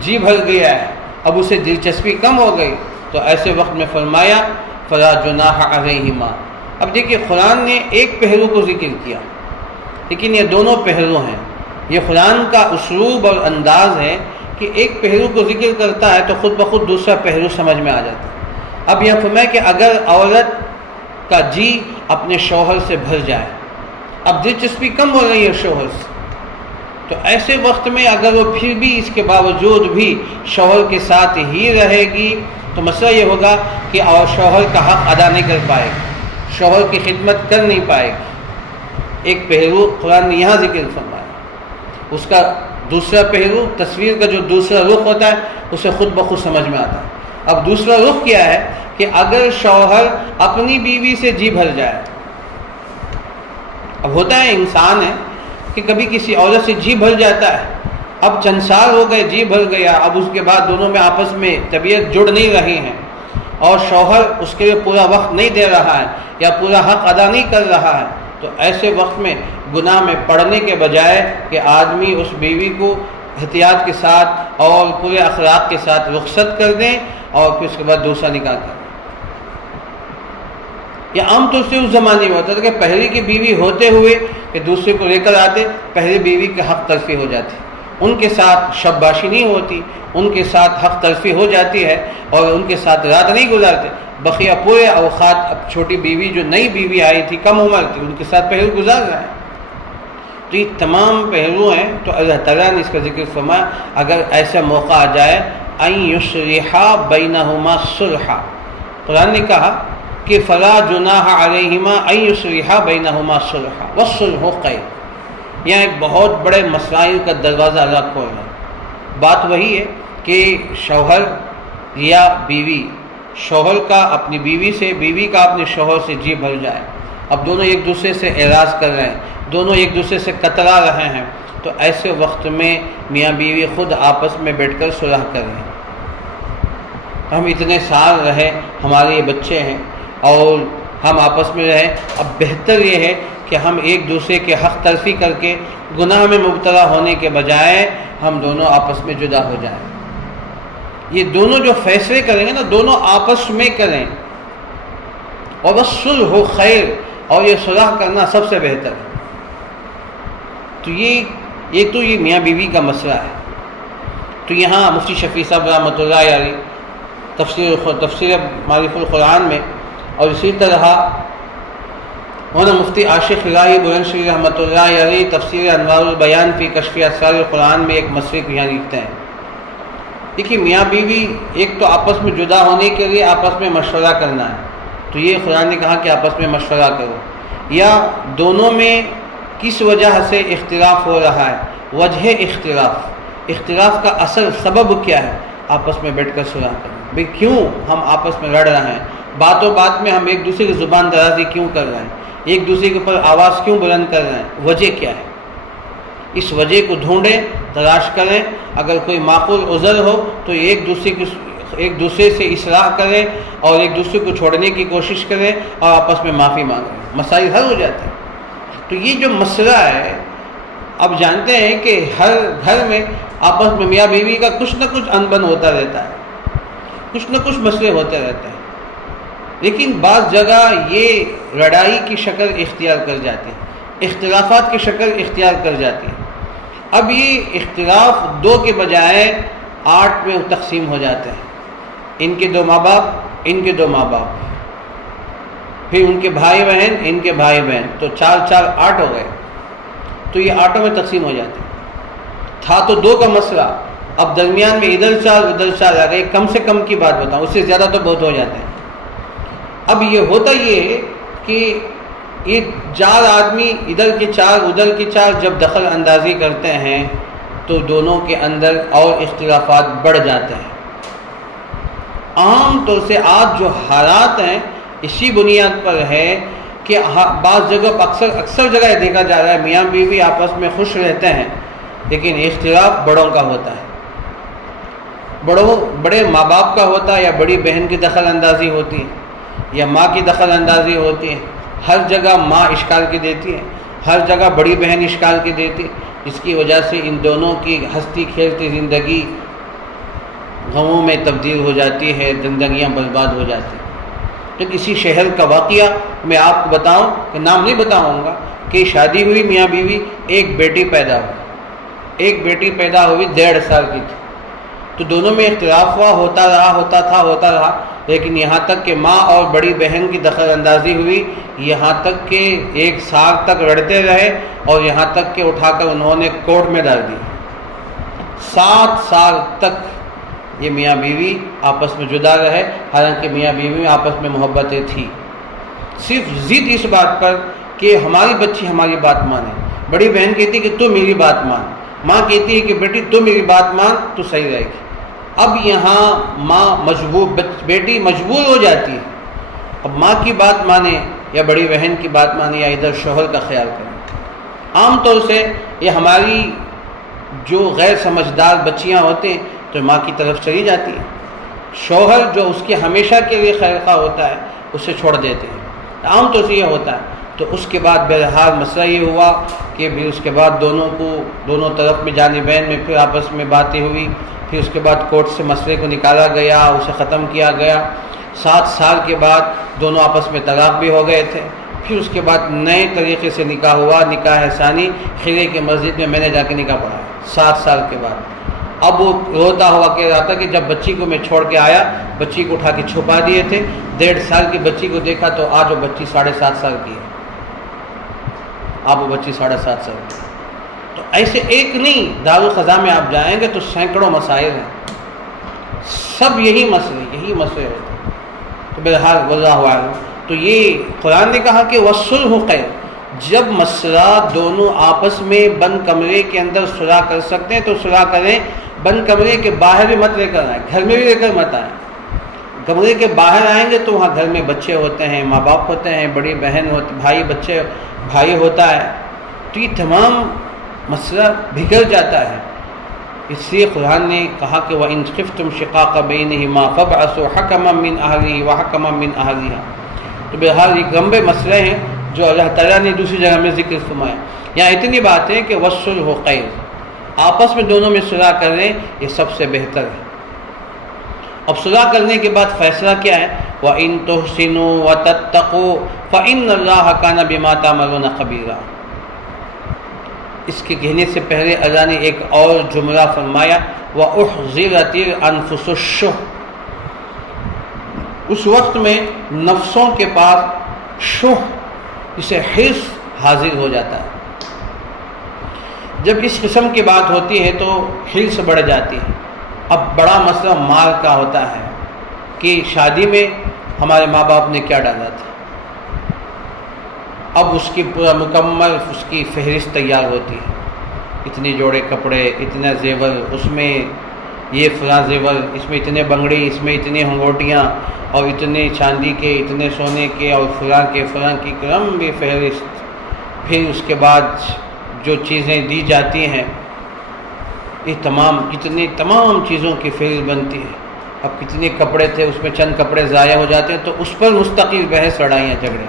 جی بھر گیا ہے، اب اسے دلچسپی کم ہو گئی، تو ایسے وقت میں فرمایا فلا جناح علیہما۔ اب دیکھیے قرآن نے ایک پہلو کو ذکر کیا، لیکن یہ دونوں پہلو ہیں، یہ قرآن کا اسلوب اور انداز ہے کہ ایک پہلو کو ذکر کرتا ہے تو خود بخود دوسرا پہلو سمجھ میں آ جاتا ہے۔ اب یہ فرمایا کہ اگر عورت کا جی اپنے شوہر سے بھر جائے، اب دلچسپی کم ہو رہی ہے شوہر سے، تو ایسے وقت میں اگر وہ پھر بھی اس کے باوجود بھی شوہر کے ساتھ ہی رہے گی تو مسئلہ یہ ہوگا کہ اور شوہر کا حق ادا نہیں کر پائے گی، شوہر کی خدمت کر نہیں پائے گی۔ ایک پہلو قرآن نے یہاں ذکر فرمایا، اس کا دوسرا پہلو، تصویر کا جو دوسرا رخ ہوتا ہے اسے خود بخود سمجھ میں آتا ہے۔ اب دوسرا رخ کیا ہے کہ اگر شوہر اپنی بیوی سے جی بھر جائے، اب ہوتا ہے انسان ہے کہ کبھی کسی عورت سے جی بھر جاتا ہے، اب چند سال ہو گئے جی بھر گیا، اب اس کے بعد دونوں میں آپس میں طبیعت جڑ نہیں رہی ہیں اور شوہر اس کے لیے پورا وقت نہیں دے رہا ہے یا پورا حق ادا نہیں کر رہا ہے، تو ایسے وقت میں گناہ میں پڑنے کے بجائے کہ آدمی اس بیوی کو احتیاط کے ساتھ اور پورے اخلاق کے ساتھ رخصت کر دیں اور پھر اس کے بعد دوسرا نکاح کریں۔ یہ عام طور سے اس زمانے میں ہوتا تھا کہ پہلی کی بیوی ہوتے ہوئے کہ دوسرے کو لے کر آتے، پہلی بیوی کے حق تلفی ہو جاتی، ان کے ساتھ شب باشی نہیں ہوتی، ان کے ساتھ حق تلفی ہو جاتی ہے اور ان کے ساتھ رات نہیں گزارتے، بقیہ پورے اوقات اب چھوٹی بیوی جو نئی بیوی آئی تھی، کم عمر تھی، ان کے ساتھ پہلو گزار رہا ہے۔ تو یہ تمام پہلو ہیں، تو اللہ تعالیٰ نے اس کا ذکر فرمایا اگر ایسا موقع آ جائے ان یصلحا بینہما صلحا، قرآن نے کہا کہ فلا جناح علیہما ان یصلحا بینہما صلحا والصلح خیر. یہاں ایک بہت بڑے مسائل کا دروازہ اللہ کھول رہا ہے. بات وہی ہے کہ شوہر یا بیوی، شوہر کا اپنی بیوی سے، بیوی کا اپنے شوہر سے جی بھر جائے. اب دونوں ایک دوسرے سے اعراض کر رہے ہیں، دونوں ایک دوسرے سے کترا رہے ہیں، تو ایسے وقت میں میاں بیوی خود آپس میں بیٹھ کر صلح کریں. ہم اتنے سال رہے، ہمارے یہ بچے ہیں اور ہم آپس میں رہیں، اب بہتر یہ ہے کہ ہم ایک دوسرے کے حق تلفی کر کے گناہ میں مبتلا ہونے کے بجائے ہم دونوں آپس میں جدا ہو جائیں. یہ دونوں جو فیصلے کریں گے نا، دونوں آپس میں کریں. اور والصلح خیر، اور یہ صلح کرنا سب سے بہتر ہے. تو یہ میاں بیوی کا مسئلہ ہے. تو یہاں مفتی شفیع صاحب رحمۃ اللہ علیہ تفسیر معرف القرآن میں، اور اسی طرح مولانا مفتی عاشق الہی بلندشہر رحمۃ اللہ علیہ تفسیر انوار البیان فی کشف اسرار القرآن میں ایک مسئلے کو یہاں لکھتے ہیں. دیکھیے میاں بیوی ایک تو آپس میں جدا ہونے کے لیے آپس میں مشورہ کرنا ہے. تو یہ خدا نے کہا کہ آپس میں مشورہ کرو. یا دونوں میں کس وجہ سے اختلاف ہو رہا ہے، وجہ اختلاف کا اصل سبب کیا ہے، آپس میں بیٹھ کر صلح کریں. بھئی کیوں ہم آپس میں لڑ رہے ہیں، باتوں بات میں ہم ایک دوسرے کی زبان درازی کیوں کر رہے ہیں، ایک دوسرے کے اوپر آواز کیوں بلند کر رہے ہیں، وجہ کیا ہے. اس وجہ کو ڈھونڈیں، تلاش کریں. اگر کوئی معقول عذر ہو تو ایک دوسرے سے اصلاح کریں اور ایک دوسرے کو چھوڑنے کی کوشش کریں اور آپس میں معافی مانگیں، مسائل حل ہو جاتے ہیں. تو یہ جو مسئلہ ہے، اب جانتے ہیں کہ ہر گھر میں آپس میں میاں بیوی کا کچھ نہ کچھ انبن ہوتا رہتا ہے، کچھ نہ کچھ مسئلے ہوتے رہتے ہیں. لیکن بعض جگہ یہ لڑائی کی شکل اختیار کر جاتی ہے، اختلافات کی شکل اختیار کر جاتی ہے. اب یہ اختلاف 2 کے بجائے 8 میں تقسیم ہو جاتے ہیں. ان کے 2 ماں باپ، ان کے 2 ماں باپ، پھر ان کے بھائی بہن، ان کے بھائی بہن، تو 4 4 8 ہو گئے. تو یہ 8 میں تقسیم ہو جاتے ہیں. تھا تو 2 کا مسئلہ، اب درمیان میں ادھر 4 ادھر 4 آ گئے. کم سے کم کی بات بتاؤں، اس سے زیادہ تو بہت ہو جاتے ہیں. اب یہ ہوتا یہ ہے کہ یہ 4 آدمی ادھر کے 4 ادھر کے 4 جب دخل اندازی کرتے ہیں تو دونوں کے اندر اور اختلافات بڑھ جاتے ہیں. عام طور سے آج جو حالات ہیں اسی بنیاد پر ہے کہ بعض جگہ اکثر جگہ یہ دیکھا جا رہا ہے میاں بیوی آپس میں خوش رہتے ہیں، لیکن اختلاف بڑوں کا ہوتا ہے. بڑے ماں باپ کا ہوتا ہے، یا بڑی بہن کی دخل اندازی ہوتی ہے، یا ماں کی دخل اندازی ہوتی ہے. ہر جگہ ماں اشکال کی دیتی ہے، ہر جگہ بڑی بہن اشکال کی دیتی ہے، جس کی وجہ سے ان دونوں کی ہنستی کھیلتی زندگی غموں میں تبدیل ہو جاتی ہے، زندگیاں برباد ہو جاتی ہیں. تو کسی شہر کا واقعہ میں آپ کو بتاؤں، کہ نام نہیں بتاؤں گا، کہ شادی ہوئی میاں بیوی، ایک بیٹی پیدا ہوئی، 1.5 سال کی تھی. تو دونوں میں اختلاف ہوا، ہوتا رہا، لیکن یہاں تک کہ ماں اور بڑی بہن کی دخل اندازی ہوئی، یہاں تک کہ 1 سال تک لڑتے رہے، اور یہاں تک کہ اٹھا کر انہوں نے کورٹ میں ڈال دی. 7 سال تک یہ میاں بیوی آپس میں جدا رہے، حالانکہ میاں بیوی میں آپس میں محبتیں تھیں. صرف ضد اس بات پر کہ ہماری بچی ہماری بات مانے. بڑی بہن کہتی کہ تو میری بات مان، ماں کہتی ہے کہ بیٹی تو میری بات مان تو صحیح رہے گی. اب یہاں بیٹی مجبور ہو جاتی ہے، اب ماں کی بات مانے یا بڑی بہن کی بات مانے یا ادھر شوہر کا خیال کرے. عام طور سے یہ ہماری جو غیر سمجھدار بچیاں ہوتے ہیں تو ماں کی طرف چلی جاتی ہیں، شوہر جو اس کے ہمیشہ کے لیے خیر خواہ ہوتا ہے اسے چھوڑ دیتے ہیں. عام طور سے یہ ہوتا ہے. تو اس کے بعد بہرحال مسئلہ یہ ہوا کہ پھر اس کے بعد دونوں طرف میں جانبین میں پھر آپس میں باتیں ہوئی. پھر اس کے بعد کورٹ سے مسئلے کو نکالا گیا، اسے ختم کیا گیا. 7 سال کے بعد دونوں آپس میں طلاق بھی ہو گئے تھے. پھر اس کے بعد نئے طریقے سے نکاح ہوا، نکاح ثانی خیرے کی مسجد میں نے جا کے نکاح پڑھا 7 سال کے بعد. اب وہ روتا ہوا کہہ رہا تھا کہ جب بچی کو میں چھوڑ کے آیا، بچی کو اٹھا کے چھپا دیے تھے. 1.5 سال کی بچی کو دیکھا تو آج وہ بچی 7.5 سال کی ہے. اب وہ بچی 7.5 سال کی. تو ایسے ایک نہیں، دارالخزاں میں آپ جائیں گے تو سینکڑوں مسائل ہیں، سب یہی مسئلے ہوتے ہیں. تو بہرحال واللہ اعلم. تو یہ قرآن نے کہا کہ وَالصُّلْحُ خَيْرٌ، جب مسئلہ دونوں آپس میں بند کمرے کے اندر صلح کر سکتے ہیں تو صلح کریں، بند کمرے کے باہر بھی مت لے کر آئیں، گھر میں بھی لے کر مت آئیں۔ کمرے کے باہر آئیں گے تو وہاں گھر میں بچے ہوتے ہیں، ماں باپ ہوتے ہیں، بڑی بہن ہوتے، بھائی ہوتا ہے، تو یہ تمام مسئلہ بگڑ جاتا ہے۔ اس لیے قرآن نے کہا کہ وَإِنْ خِفْتُمْ شِقَاقَ بَيْنِهِمَا فَابْعَثُوا حَكَمًا مِّنْ أَهْلِهِ وَحَكَمًا مِّنْ أَهْلِهَا۔ تو بہرحال یہ لمبے مسئلے ہیں جو اللہ تعالیٰ نے دوسری جگہ میں ذکر فرمایا۔ یہاں اتنی بات ہے کہ وَالصُّلْحُ خَيْرٌ، آپس میں دونوں میں صلح کر لیں، یہ سب سے بہتر ہے۔ اب صلح کرنے کے بعد فیصلہ کیا ہے؟ وَإِن تُحْسِنُوا وَتَتَّقُوا فَإِنَّ اللَّهَ كَانَ بِمَا تَعْمَلُونَ خَبِيرًا۔ اس کے کہنے سے پہلے اللہ نے ایک اور جملہ فرمایا وَأُحْضِرَتِ الْأَنفُسُ الشُّحَّ، اس وقت میں نفسوں کے پاس شح، اسے حرص حاضر ہو جاتا ہے۔ جب اس قسم کی بات ہوتی ہے تو حرص بڑھ جاتی ہے۔ اب بڑا مسئلہ مال کا ہوتا ہے کہ شادی میں ہمارے ماں باپ نے کیا ڈالا تھا، اب اس کی پورا مکمل اس کی فہرست تیار ہوتی ہے، اتنے جوڑے کپڑے، اتنا زیور، اس میں یہ فلاں زیور، اس میں اتنے بنگڑی، اس میں اتنی ہنگوٹیاں، اور اتنے چاندی کے، اتنے سونے کے، اور فلاں کی لمبی فہرست۔ پھر اس کے بعد جو چیزیں دی جاتی ہیں، یہ تمام چیزوں کی فہرست بنتی ہے۔ اب کتنے کپڑے تھے، اس میں چند کپڑے ضائع ہو جاتے ہیں تو اس پر مستقل بحث، لڑائیاں، جھگڑے۔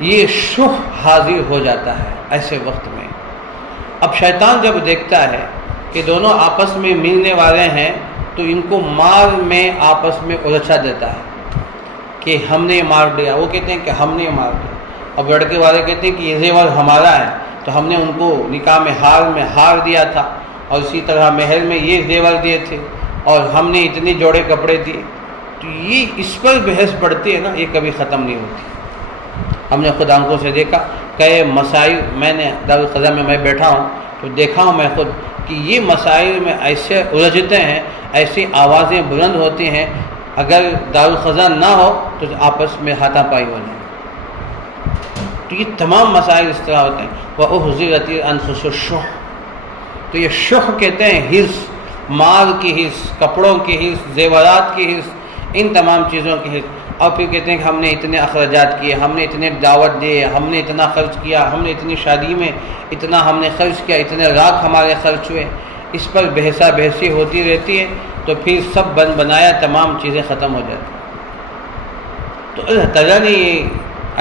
یہ شح حاضر ہو جاتا ہے ایسے وقت میں۔ اب شیطان جب دیکھتا ہے کہ دونوں آپس میں ملنے والے ہیں تو ان کو مال میں آپس میں الجھا دیتا ہے کہ ہم نے مار دیا، وہ کہتے ہیں کہ ہم نے مار دیا۔ اب لڑکے والے کہتے ہیں کہ یہ زیور ہمارا ہے، تو ہم نے ان کو نکاح میں ہار دیا تھا، اور اسی طرح مہر میں یہ زیور دیے تھے، اور ہم نے اتنے جوڑے کپڑے دیے۔ تو یہ اس پر بحث بڑھتی ہے نا، یہ کبھی ختم نہیں ہوتی۔ ہم نے خود آنکھوں سے دیکھا کہ مسائل، میں نے دارالقضا میں بیٹھا ہوں تو دیکھا ہوں میں خود کہ یہ مسائل میں ایسے الجھتے ہیں، ایسی آوازیں بلند ہوتی ہیں، اگر دارالقضا نہ ہو تو آپس میں ہاتھا پائی ہو جائے۔ تو یہ تمام مسائل اس طرح ہوتے ہیں۔ وَأُحْضِرَتِ الْأَنفُسُ الشُّحَّ، تو یہ شح کہتے ہیں حرص، مال کی حرص، کپڑوں کی حرص، زیورات کی حرص، ان تمام چیزوں کی حرص۔ اور پھر کہتے ہیں کہ ہم نے اتنے اخراجات کیے، ہم نے اتنے دعوت دیے، ہم نے اتنا خرچ کیا، ہم نے اتنی شادی میں اتنا ہم نے خرچ کیا، اتنے لاکھ ہمارے خرچ ہوئے۔ اس پر بحثی ہوتی رہتی ہے، تو پھر سب بنایا تمام چیزیں ختم ہو جاتی ہیں۔ تو اللہ تعالیٰ نے یہ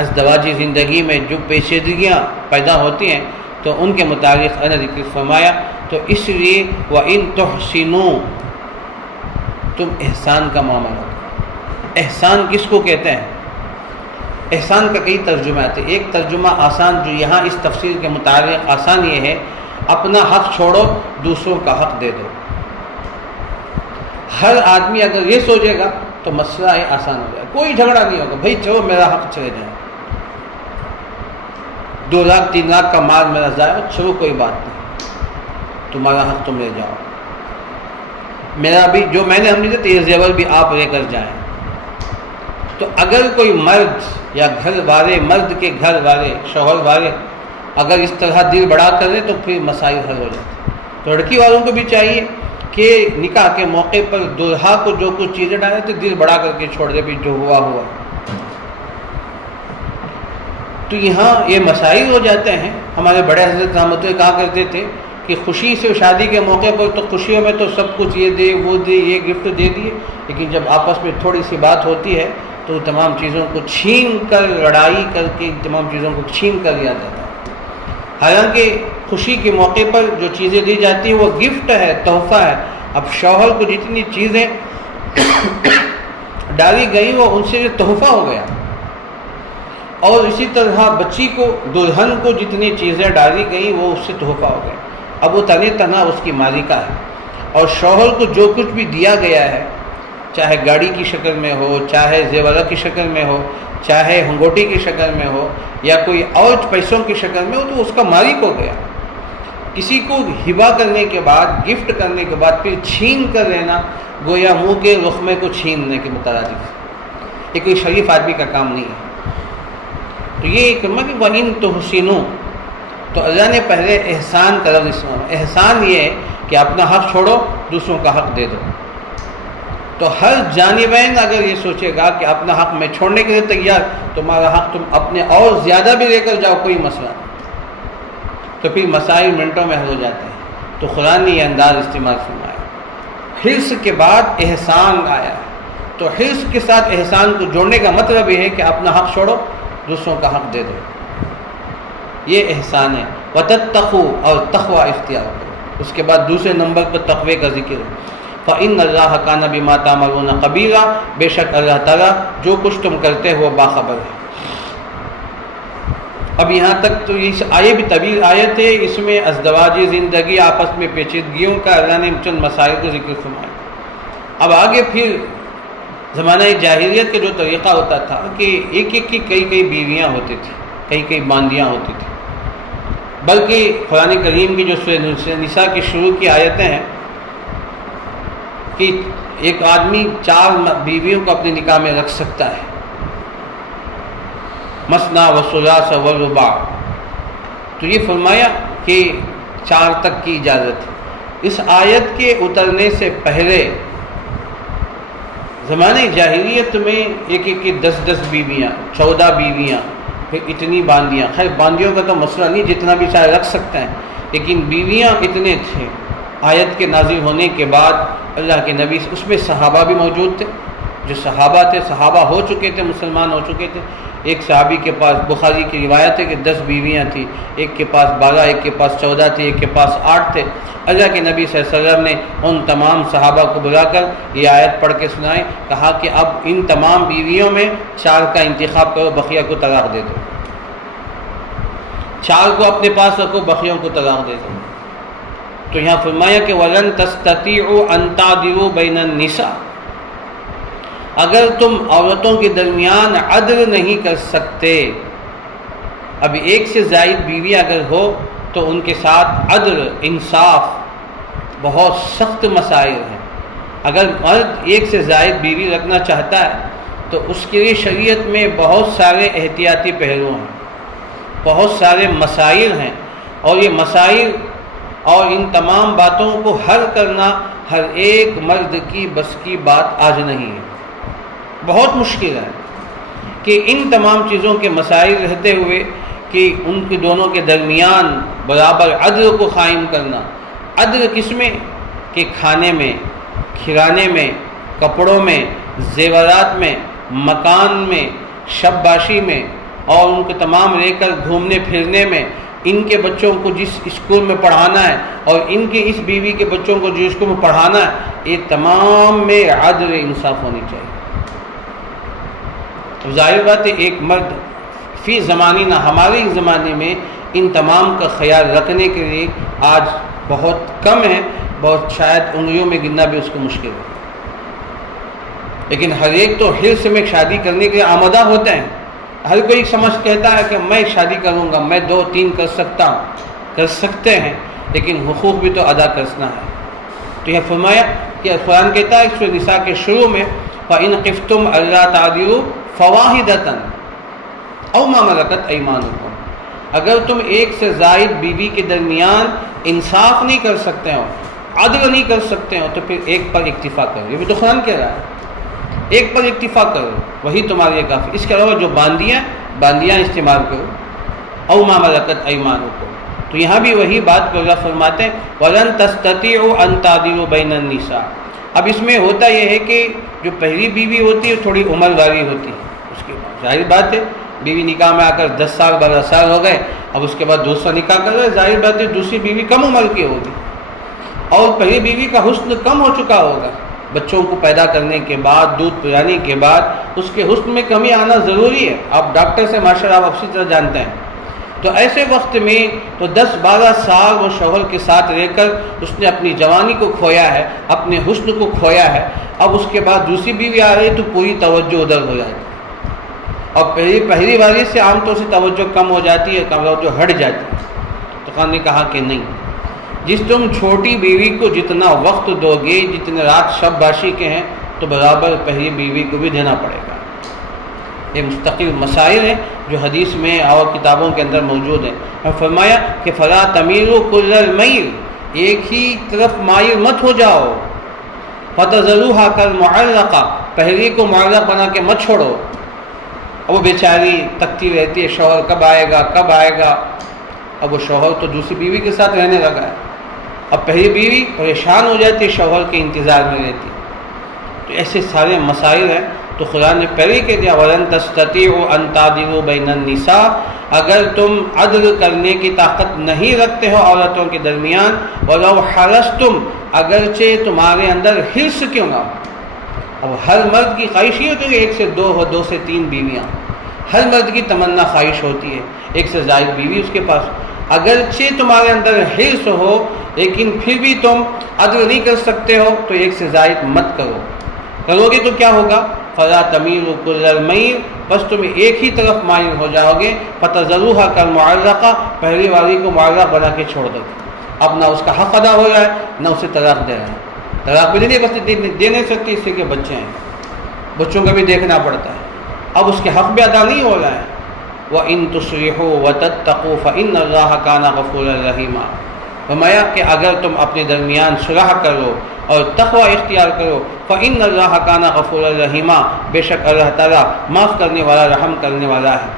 ازدواجی زندگی میں جو پیچیدگیاں پیدا ہوتی ہیں تو ان کے متعلق اللہ ذکر فرمایا۔ تو اس لیے وَإِن تُحْسِنُوا، تم احسان کا معاملہ کرو۔ احسان کس کو کہتے ہیں؟ احسان کا کئی ترجمہ آتے ہیں۔ ایک ترجمہ آسان جو یہاں اس تفسیر کے مطابق آسان یہ ہے، اپنا حق چھوڑو، دوسروں کا حق دے دو۔ ہر آدمی اگر یہ سوچے گا تو مسئلہ آسان ہو جائے، کوئی جھگڑا نہیں ہوگا، بھائی چلو میرا حق چلے جائے، 2 لاکھ 3 لاکھ کا مال میرا ضائع، چلو کوئی بات نہیں، تمہارا حق تم لے جاؤ، میرا بھی جو میں نے ہم نے یہ زیور بھی آپ لے کر جائیں۔ تو اگر کوئی مرد یا گھر والے، مرد کے گھر والے، شوہر والے اگر اس طرح دل بڑا کریں تو پھر مسائل حل ہو جاتے ہیں۔ تو لڑکی والوں کو بھی چاہیے کہ نکاح کے موقع پر دلہا کو جو کچھ چیزیں ڈالیں تو دل بڑا کر کے چھوڑ دے، بھی جو ہوا۔ تو یہاں یہ مسائل ہو جاتے ہیں۔ ہمارے بڑے حضرت رحمۃ اللہ کہا کرتے تھے کہ خوشی سے شادی کے موقع پر تو خوشیوں میں تو سب کچھ یہ دے وہ دے، یہ گفٹ دے دیے، لیکن جب آپس میں تھوڑی سی بات ہوتی ہے تو تمام چیزوں کو چھین کر، لڑائی کر کے تمام چیزوں کو چھین کر لیا جاتا ہے۔ حالانکہ خوشی کے موقع پر جو چیزیں دی جاتی ہیں وہ گفٹ ہے، تحفہ ہے۔ اب شوہر کو جتنی چیزیں ڈالی گئی وہ ان سے تحفہ ہو گیا، اور اسی طرح بچی کو، دلہن کو جتنی چیزیں ڈالی گئی وہ اس سے تحفہ ہو گیا۔ اب وہ تنہا اس کی مالکہ ہے، اور شوہر کو جو کچھ بھی دیا گیا ہے، چاہے گاڑی کی شکل میں ہو، چاہے زیورات کی شکل میں ہو، چاہے ہنگوٹی کی شکل میں ہو، یا کوئی اور پیسوں کی شکل میں ہو، تو اس کا مالک ہو گیا۔ کسی کو ہبہ کرنے کے بعد، گفٹ کرنے کے بعد پھر چھین کر لینا گویا منہ کے لقمے کو چھیننے کے مترادف۔ یہ کوئی شریف آدمی کا کام نہیں ہے۔ تو یہ ایک وَإِن تُحْسِنُوا، تو اللہ نے پہلے احسان کا لفظ استعمال۔ احسان یہ ہے کہ اپنا حق چھوڑو، دوسروں کا حق دے دو۔ تو ہر جانبین اگر یہ سوچے گا کہ اپنا حق میں چھوڑنے کے لیے تیار، تمہارا حق تم اپنے اور زیادہ بھی لے کر جاؤ، کوئی مسئلہ نہیں، تو پھر مسائل منٹوں میں حل ہو جاتے ہیں۔ تو قرآن نے یہ انداز استعمال فرمایا۔ حرص کے بعد احسان آیا، تو حرص کے ساتھ احسان کو جوڑنے کا مطلب یہ ہے کہ اپنا حق چھوڑو، دوسروں کا حق دے دو، یہ احسان ہے۔ وَتَتَّقُوا، اور تقوی اختیار کرو۔ اس کے بعد دوسرے نمبر پر تقوی کا ذکر ہے۔ فَإِنَّ اللَّهَ كَانَ بِمَا تَعْمَلُونَ خَبِيرًا، بے شک اللہ تعالیٰ جو کچھ تم کرتے ہو باخبر ہے۔ اب یہاں تک تو یہ آیت بھی طویل آیت ہے، اس میں ازدواج زندگی، آپس میں پیچیدگیوں کا اللہ نے چند مسائل کو ذکر فرمایا۔ اب آگے پھر زمانہ جاہلیت کا جو طریقہ ہوتا تھا کہ ایک ایک کی کئی بیویاں ہوتی تھیں، کئی باندیاں ہوتی تھیں، بلکہ قرآن کریم کی جو سورہ نساء کی شروع کی آیتیں ہیں کہ ایک آدمی 4 بیویوں کو اپنے نکاح میں رکھ سکتا ہے، مثنیٰ وثلاث ورباع، تو یہ فرمایا کہ 4 تک کی اجازت ہے۔ اس آیت کے اترنے سے پہلے زمانہ جاہلیت میں ایک کی 10 بیویاں، 14 بیویاں، پھر اتنی باندیاں۔ خیر باندیوں کا تو مسئلہ نہیں، جتنا بھی چاہے رکھ سکتے ہیں، لیکن بیویاں اتنے تھے۔ آیت کے نازل ہونے کے بعد اللہ کے نبی، اس میں صحابہ بھی موجود تھے، جو صحابہ تھے، صحابہ ہو چکے تھے، مسلمان ہو چکے تھے۔ ایک صحابی کے پاس بخاری کی روایت ہے کہ 10 بیویاں تھیں، ایک کے پاس 12، ایک کے پاس 14 تھی، ایک کے پاس 8 تھے۔ اللہ کے نبی صلی اللہ علیہ وسلم نے ان تمام صحابہ کو بلا کر یہ آیت پڑھ کے سنائی، کہا کہ اب ان تمام بیویوں میں 4 کا انتخاب کرو، بقیہ کو طلاق دے دو۔ 4 کو اپنے پاس رکھو، بقیوں کو طلاق دے دو۔ تو یہاں فرمایا کہ وَلَن تَسْتَطِيعُوا أَن تَعْدِلُوا بَيْنَ النِّسَاءِ، اگر تم عورتوں کے درمیان عدل نہیں کر سکتے، اب ایک سے زائد بیوی اگر ہو تو ان کے ساتھ عدل، انصاف، بہت سخت مسائل ہیں۔ اگر مرد ایک سے زائد بیوی رکھنا چاہتا ہے تو اس کے لیے شریعت میں بہت سارے احتیاطی پہلو ہیں، بہت سارے مسائل ہیں، اور یہ مسائل اور ان تمام باتوں کو حل کرنا ہر ایک مرد کی بس کی بات آج نہیں ہے، بہت مشکل ہے کہ ان تمام چیزوں کے مسائل رہتے ہوئے کہ ان کے دونوں کے درمیان برابر عدل کو قائم کرنا۔ عدل کس میں؟ کہ کھانے میں، کھلانے میں، کپڑوں میں، زیورات میں، مکان میں، شب باشی میں، اور ان کو تمام لے کر گھومنے پھرنے میں، ان کے بچوں کو جس اسکول میں پڑھانا ہے اور ان کے اس بیوی کے بچوں کو جس اسکول میں پڑھانا ہے، یہ تمام میں عدل انصاف ہونی چاہیے۔ ظاہر بات ہے ایک مرد فی زمانی نہ ہمارے ہی زمانے میں ان تمام کا خیال رکھنے کے لیے آج بہت کم ہے، بہت شاید انگلیوں میں گننا بھی اس کو مشکل ہے۔ لیکن ہر ایک تو حرص میں شادی کرنے کے لیے آمادہ ہوتے ہیں، ہر کوئی سمجھ کہتا ہے کہ میں شادی کروں گا، میں 2-3 کر سکتا ہوں، کر سکتے ہیں، لیکن حقوق بھی تو ادا کرنا ہے۔ تو یہ فرمایا کہ قرآن کہتا ہے سورہ نساء کے شروع میں فَإِنْ خِفْتُمْ أَلَّا تَعْدِلُوا فَوَاحِدَةً أَوْ مَا مَلَكَتْ أَيْمَانُكُمْ، اگر تم ایک سے زائد بیوی کے درمیان انصاف نہیں کر سکتے ہو، عدل نہیں کر سکتے ہو، تو پھر ایک پر اکتفا کرو۔ یہ بھی تو قرآن کہہ رہا ہے، ایک پر اکتفا کرو، وہی تمہارے لیے کافی۔ اس کے علاوہ جو باندیاں استعمال کرو، او ما ملکت ایمانکم۔ تو یہاں بھی وہی بات کو اللہ فرماتے ہیں وَلَن تَسْتَطِيعُوا أَن تَعْدِلُوا بَيْنَ النِّسَاءِ۔ اب اس میں ہوتا یہ ہے کہ جو پہلی بیوی ہوتی ہے تھوڑی عمر والی ہوتی ہے، اس کے بعد ظاہر بات ہے بیوی نکاح میں آ کر 10 سال 12 سال ہو گئے، اب اس کے بعد دوسرا نکاح کر رہے، ظاہر بات ہے دوسری بیوی کم عمر کی ہوگی، اور پہلی بیوی کا حسن کم ہو چکا ہوگا، بچوں کو پیدا کرنے کے بعد، دودھ پلانے کے بعد اس کے حسن میں کمی آنا ضروری ہے۔ آپ ڈاکٹر سے ماشاءاللہ آپ اچھی طرح جانتے ہیں۔ تو ایسے وقت میں تو 10-12 سال وہ شوہر کے ساتھ رہ کر اس نے اپنی جوانی کو کھویا ہے، اپنے حسن کو کھویا ہے، اب اس کے بعد دوسری بیوی آ رہی تو پوری توجہ ادھر ہو جاتی ہے، اور پہلی والی سے عام طور سے توجہ کم ہو جاتی ہے، توجہ ہٹ جاتی ہے۔ تو خان نے کہا کہ نہیں، جس تم چھوٹی بیوی کو جتنا وقت دو گے، جتنے رات شب باشی کے ہیں، تو برابر پہلی بیوی کو بھی دینا پڑے گا۔ یہ مستقل مسائل ہیں جو حدیث میں اور کتابوں کے اندر موجود ہیں۔ اور فرمایا کہ فلا تمیلوا کل المیل، ایک ہی طرف مائل مت ہو جاؤ، فتذروها کالمعلقہ، پہلی کو معلق بنا کے مت چھوڑو۔ اب وہ بیچاری تکتی رہتی ہے شوہر کب آئے گا کب آئے گا، اب وہ شوہر تو دوسری بیوی کے ساتھ رہنے لگا ہے، اب پہلی بیوی پریشان ہو جاتی ہے، شوہر کے انتظار میں رہتی ہے۔ تو ایسے سارے مسائل ہیں، تو خدا نے پہلے کہہ دیا وَلَن تَسْتَطِيعُوا أَن تَعْدِلُوا بَيْنَ النِّسَاءِ، اگر تم عدل کرنے کی طاقت نہیں رکھتے ہو عورتوں کے درمیان، وَلَوْ حَرَصْتُمْ، اگرچہ تمہارے اندر حرص کیوں نہ ہو۔ اب ہر مرد کی خواہش یہ ہوتی ہے کہ ایک سے دو ہو، دو سے تین بیویاں، ہر مرد کی تمنا خواہش ہوتی ہے ایک سے زائد بیوی اس کے پاس۔ اگرچہ تمہارے اندر حرص ہو لیکن پھر بھی تم عدل نہیں کر سکتے ہو تو ایک سے زائد مت کرو، کرو گے تو کیا ہوگا؟ فَلَا تَمِيلُوا كُلَّ الْمَيْلِ، بس تم ایک ہی طرف مائل ہو جاؤ گے، فَتَذَرُوهَا كَالْمُعَلَّقَةِ، پہلی والی کو معلق بنا کے چھوڑ دو گے، اب نہ اس کا حق ادا ہو رہا ہے نہ اسے طلاق دے رہے ہیں۔ طلاق بھی نہیں دے نہیں سکتی، اس لیے کہ بچے ہیں، بچوں کا بھی دیکھنا پڑتا ہے، اب اس کے حق بھی ادا نہیں ہو رہا ہے۔ وَإِن تُصْلِحُوا وَتَتَّقُوا فَإِنَّ اللَّهَ كَانَ غَفُورًا رَحِيمًا، فرمایا کہ اگر تم اپنے درمیان صلح کرو اور تقوی اختیار کرو، فَإِنَّ اللَّهَ كَانَ غَفُورًا رَحِيمًا، بے شک اللہ تعالیٰ معاف کرنے والا رحم کرنے والا ہے۔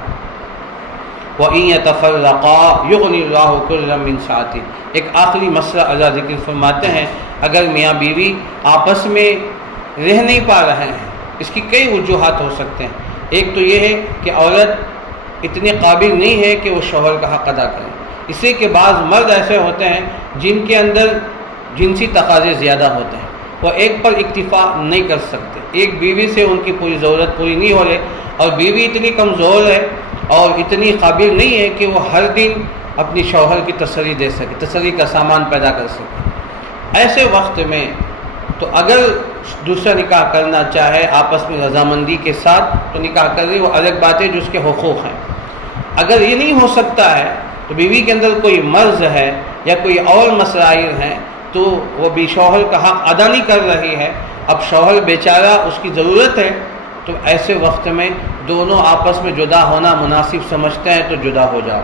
وَإِن يَتَفَرَّقَا يُغْنِ اللَّهُ كُلًّا مِّن سَعَتِهِ، ایک آخری مسئلہ اللہ ذکر فرماتے ہیں، اگر میاں بیوی آپس میں رہ نہیں پا رہے ہیں، اس کی کئی وجوہات ہو سکتے ہیں۔ ایک تو یہ ہے کہ عورت اتنے قابل نہیں ہے کہ وہ شوہر کا حق ادا کرے، اس لیے کہ بعض مرد ایسے ہوتے ہیں جن کے اندر جنسی تقاضے زیادہ ہوتے ہیں، وہ ایک پر اکتفا نہیں کر سکتے، ایک بیوی سے ان کی پوری ضرورت پوری نہیں ہو رہی، اور بیوی اتنی کمزور ہے اور اتنی قابل نہیں ہے کہ وہ ہر دن اپنی شوہر کی تسلی دے سکے، تسلی کا سامان پیدا کر سکے۔ ایسے وقت میں تو اگر دوسرا نکاح کرنا چاہے آپس میں رضامندی کے ساتھ تو نکاح کر لے، وہ الگ بات ہے جو اس کے حقوق ہیں۔ اگر یہ نہیں ہو سکتا ہے تو بیوی کے اندر کوئی مرض ہے یا کوئی اور مسائل ہیں تو وہ بھی شوہر کا حق ادا نہیں کر رہی ہے، اب شوہر بیچارہ اس کی ضرورت ہے، تو ایسے وقت میں دونوں آپس میں جدا ہونا مناسب سمجھتے ہیں تو جدا ہو جاؤ۔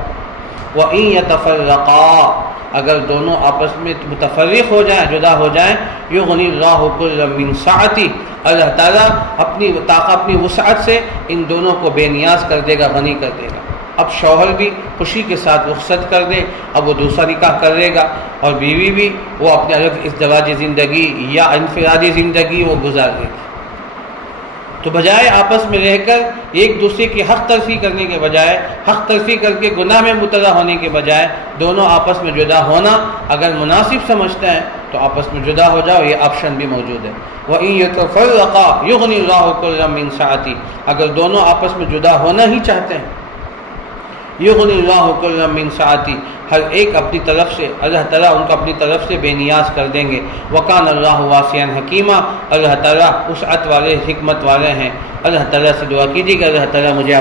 وَإِن يَتَفَرَّقَا، اگر دونوں آپس میں متفرق ہو جائیں، جدا ہو جائیں، یغنی اللہ کل من سعتی، اللہ تعالیٰ اپنی طاقت اپنی وسعت سے ان دونوں کو بے نیاز کر دے گا، غنی کر دے گا۔ اب شوہر بھی خوشی کے ساتھ رخصت کر دے، اب وہ دوسرا نکاح کر لے گا، اور بیوی بھی وہ اپنے الگ ازدواجی زندگی یا انفرادی زندگی وہ گزار دے گی۔ تو بجائے آپس میں رہ کر ایک دوسرے کی حق تلفی کرنے کے بجائے، حق تلفی کر کے گناہ میں مبتلا ہونے کے بجائے، دونوں آپس میں جدا ہونا اگر مناسب سمجھتے ہیں تو آپس میں جدا ہو جاؤ، یہ آپشن بھی موجود ہے۔ وَإِن يَتَفَرَّقَا يُغْنِ اللَّهُ كُلًّا مِّن سَعَتِهِ، اگر دونوں آپس میں جدا ہونا ہی چاہتے ہیں، یغنی اللہ کل من سعتی، ہر ایک اپنی طرف سے اللہ تعالیٰ ان کو اپنی طرف سے بے نیاز کر دیں گے۔ وکان اللہ واسعا حکیما، اللہ تعالیٰ وسعت والے حکمت والے ہیں۔ اللہ تعالیٰ سے دعا کیجیے کہ اللہ تعالیٰ مجھے